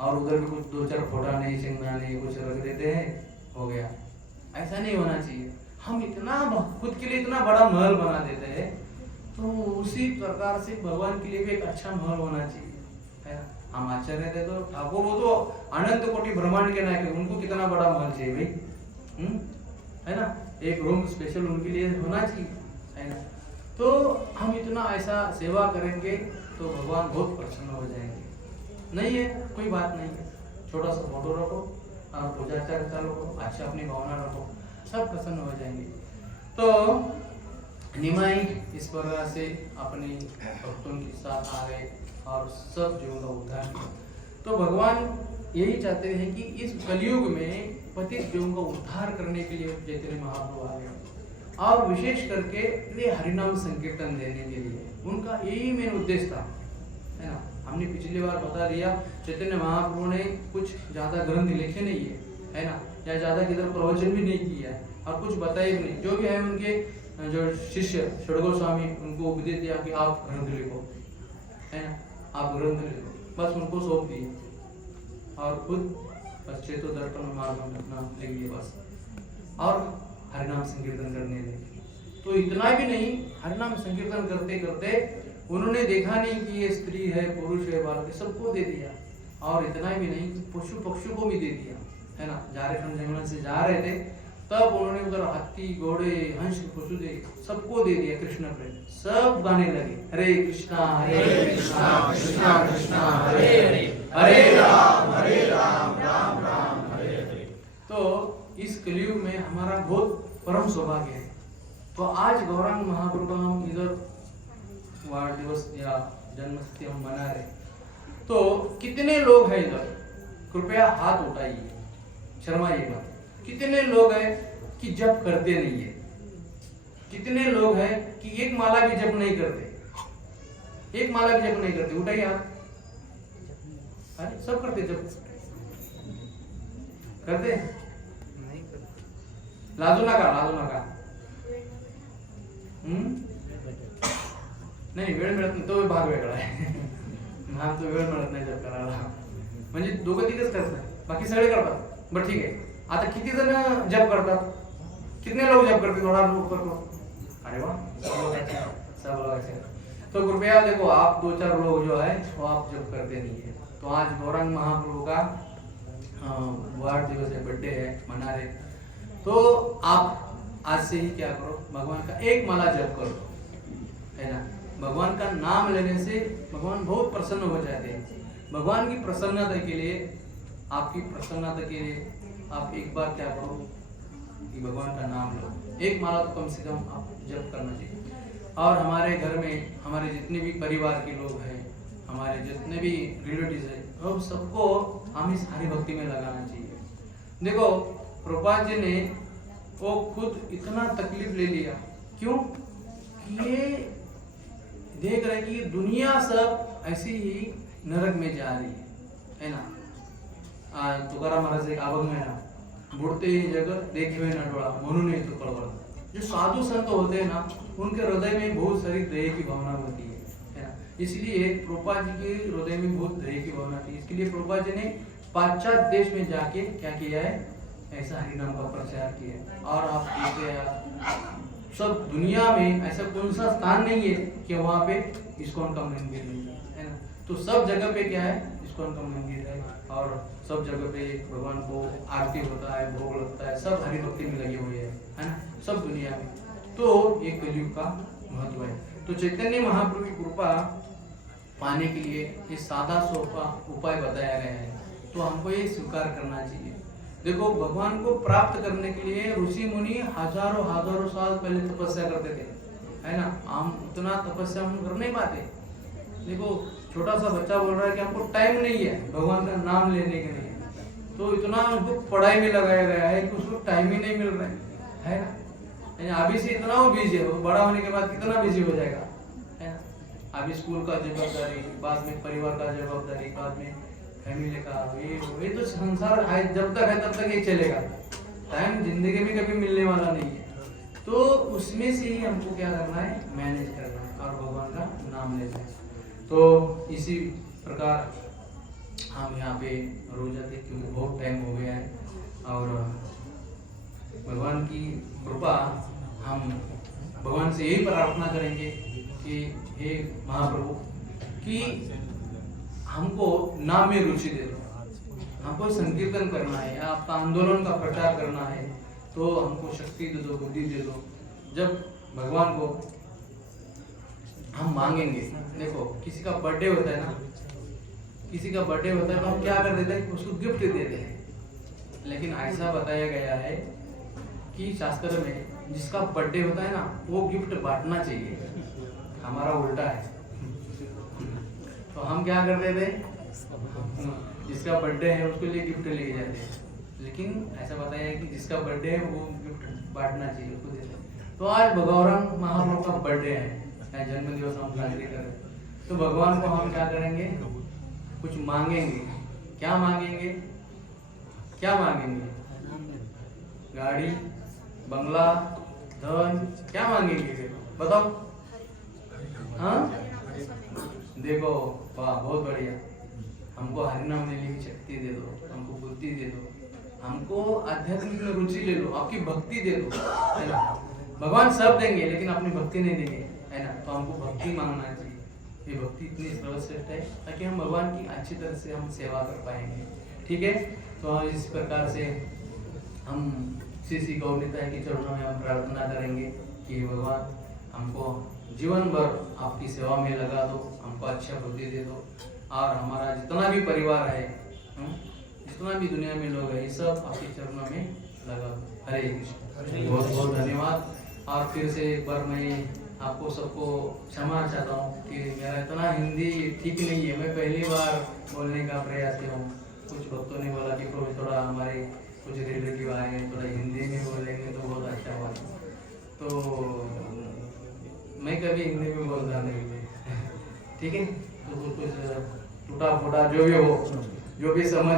और उधर भी कुछ 2-4 फोटा नहीं चिंगना नहीं कुछ रख देते हैं, हो गया। ऐसा नहीं होना चाहिए। हम इतना खुद के लिए इतना बड़ा महल बना देते हैं, तो उसी प्रकार से भगवान के लिए भी एक अच्छा महल होना चाहिए, है ना। हम आचार्य रहते तो ठाकुर, वो तो अनंत कोटि ब्रह्मांड के नायक है, उनको कितना बड़ा महल चाहिए भाई, है ना। एक रूम स्पेशल उनके लिए होना चाहिए, है ना। तो हम इतना ऐसा सेवा करेंगे तो भगवान बहुत प्रसन्न हो जाएंगे। नहीं है कोई बात नहीं है, छोटा सा फोटो रखो और पूजा चर्चा रखो, अच्छा अपनी भावना रखो, सब प्रसन्न हो जाएंगे। तो निमाई इस प्रकार से अपने भक्तों के साथ आ गए और सब जीवों का उद्धार किया। तो भगवान यही चाहते हैं कि इस कलयुग में पतित जीवों का उद्धार करने के लिए चैतन्य महाप्रभु आ गए, और विशेष करके ये हरिनाम संकीर्तन देने के लिए उनका यही मेन उद्देश्य था, है ना। हमने पिछली बार बता दिया, चैतन्य महाप्रभु ने कुछ ज्यादा ग्रंथ लिखे नहीं है ना, या ज्यादा किधर प्रवचन भी नहीं किया है और कुछ बताए भी नहीं। जो भी है उनके जो शिष्य षडगोस्वामी स्वामी उनको उपदेश दिया कि आप ग्रंथ लिखो, है ना, आप ग्रंथ लिखो, बस उनको सौंप दिए और खुद बस चेतो दर्पण मार्ग अपना लिख दिया बस, और हरिनाम संकीर्तन करने लगे। तो इतना भी नहीं, हरिनाम संकीर्तन करते करते उन्होंने देखा नहीं कि ये स्त्री है पुरुष है बालक है, सबको दे दिया। और इतना भी नहीं, पशु पक्षियों को भी दे दिया, है ना। झारखंड जंगल से जा रहे थे तब उन्होंने उधर हाथी घोड़े हंस पशु दे सबको दे दिया। कृष्ण प्रेम सब गाने लगे, हरे कृष्णा कृष्णा कृष्णा हरे हरे, हरे राम राम राम हरे हरे। तो इस कलयुग में हमारा बहुत परम सौभाग्य है। तो आज गौरांग महाप्रभु का हम इधर वार दिवस या जन्मतिथि हम मना रहे, तो कितने लोग हैं इधर, कृपया हाथ उठाइए, शर्माइएगा। कितने लोग हैं कि जप करते नहीं है, कितने लोग हैं कि एक माला भी जप नहीं करते, एक माला भी जप नहीं करते, उठाइए हाथ। अरे सब करते, जप करते, लाजू नका नाही, वेळ मिळत नाही, तो भाग वेगळा आहे। हा तो वेळ मिळत नाही जप करायला, म्हणजे दोघं तिघच करतात, बाकी सगळे करतात। बरं ठीक आहे, आता किती जण जप करतात, कितने लोग जप करते, थोड़ा लोग करतो। अरे वाह, सब लोग ऐसे। तो कृपया देखो, आप 2-4 लोग जो है वो आप जप करते नहीं है। तो आज गौरांग महाप्रभु का वार दिवस है, बर्थडे है, मना रहे। तो आप आज से ही क्या करो, भगवान का एक माला जप करो, है ना। भगवान का नाम लेने से भगवान बहुत प्रसन्न हो जाते हैं। भगवान की प्रसन्नता के लिए, आपकी प्रसन्नता के लिए आप एक बार क्या करो कि भगवान का नाम लो, एक माला तो कम से कम आप जप करना चाहिए। और हमारे घर में हमारे जितने भी परिवार के लोग हैं, हमारे जितने भी रिलेटिव्स हैं, हम सबको हम इस हरि भक्ति में लगाना चाहिए। देखो प्रभुपाद जी ने वो खुद इतना तकलीफ ले लिया, क्यों कि ये देख रहे कि दुनिया सब ऐसी ही नरक में जा रही है ना। तुकाराम महाराज एक अभंग में ना, बुढ़ते ही जगत देखे ना डोळा म्हणून ही तो कळवळ। जो साधु संत होते हैं ना, उनके हृदय में बहुत सारी दया की भावना होती है ना। इसलिए प्रभुपाद जी के हृदय में बहुत दया की भावना थी। इसके लिए प्रभुपाद जी ने पाश्चात्य देश में जाके क्या किया है, ऐसा हरिनाम का प्रचार किया है। और आप देखते हैं सब दुनिया में ऐसा कौन सा स्थान नहीं है कि वहाँ पे इस्कॉन का मंदिर नहीं है ना। तो सब जगह पे क्या है, इस्कॉन का मंदिर है, और सब जगह पे भगवान को आरती होता है, भोग लगता है, सब हरि भक्ति में लगे हुए हैं, है ना, सब दुनिया में। तो ये कलयुग का महत्व है। तो चैतन्य महाप्रभु की कृपा पाने के लिए ये सादा सोपा उपाय बताया गया है, तो हमको ये स्वीकार करना चाहिए। देखो भगवान को प्राप्त करने के लिए ऋषि मुनि हजारों साल पहले तपस्या करते थे, है ना। हम उतना तपस्या हम कर नहीं पाते। देखो छोटा सा बच्चा बोल रहा है कि हमको टाइम नहीं है भगवान का नाम लेने के लिए, तो इतना उनको पढ़ाई में लगाया गया है कि उसको टाइम ही नहीं मिल रहा है ना। अभी से इतना वो बिजी है, बड़ा होने के बाद कितना बिजी हो जाएगा, है ना। अभी स्कूल का जिम्मेदारी, बाद में परिवार का जवाबदारी, बाद में फैमिली का, ये तो संसार है, जब तक है तब तक ये चलेगा, टाइम जिंदगी में कभी मिलने वाला नहीं है, तो उसमें से ही हमको क्या करना है, मैनेज करना है और भगवान का नाम लेना है। तो इसी प्रकार हम यहाँ पे रोज आते क्योंकि बहुत टाइम हो गया है, और भगवान की कृपा, हम भगवान से यही प्रार्थना करेंगे कि हे महाप्रभु कि हमको नाम में रुचि दे दो, हमको संकीर्तन करना है, आपका आंदोलन का प्रचार करना है, तो हमको शक्ति दे दो, बुद्धि दे दो। जब भगवान को हम मांगेंगे, देखो किसी का बर्थडे होता है ना, किसी का बर्थडे होता है तो हम क्या कर देते हैं, उसको गिफ्ट दे देते हैं। लेकिन ऐसा बताया गया है कि शास्त्र में जिसका बर्थडे होता है ना, वो गिफ्ट बांटना चाहिए, हमारा उल्टा है। तो हम क्या कर देते हैं, जिसका बर्थडे है उसके लिए गिफ्ट लेके जाते हैं, लेकिन ऐसा बताया है कि जिसका बर्थडे है वो गिफ्ट बांटना चाहिए, उसको देते हैं। तो आज भगवान महाप्रभु का बर्थडे है, जन्म दिवस हम साजरे कर रहे हैं, तो भगवान को हम क्या करेंगे, कुछ मांगेंगे। क्या मांगेंगे, क्या मांगेंगे, गाड़ी, बंगला, धन, क्या मांगेंगे फिर बताओ? हाँ देखो, वाह बहुत बढ़िया, हमको हरिनाम लेने की शक्ति दे दो, हमको बुद्धि दे दो, हमको आध्यात्मिक में रुचि ले लो, आपकी भक्ति दे दो, है ना। भगवान सब देंगे लेकिन अपनी भक्ति नहीं देंगे, है ना। तो हमको भक्ति मांगना चाहिए, ये भक्ति इतनी सर्वश्रेष्ठ है ताकि हम भगवान की अच्छी तरह से हम सेवा कर पाएंगे, ठीक है। तो इस प्रकार से हम श्री श्री गौरनिताई के चरणों में हम प्रार्थना करेंगे कि भगवान हमको जीवन भर आपकी सेवा में लगा दो, हमको अच्छा बुद्धि दे दो, और हमारा जितना भी परिवार है, जितना भी दुनिया में लोग हैं, ये सब आपके चरणों में लगा दो। हरे कृष्ण, बहुत बहुत धन्यवाद। और फिर से एक बार मैं आपको सबको क्षमा चाहता हूँ कि मेरा इतना हिंदी ठीक नहीं है, मैं पहली बार बोलने का प्रयास किया हूँ। कुछ भक्तों ने बोला कि प्रभु थोड़ा हमारे कुछ रिलेटिव आए हैं, थोड़ा हिंदी में बोलेंगे तो बहुत अच्छा हुआ। तो मैं कभी हिंदी में बोलता नहीं, ठीक है। तो कुछ टूटा फूटा जो भी हो, जो भी समझ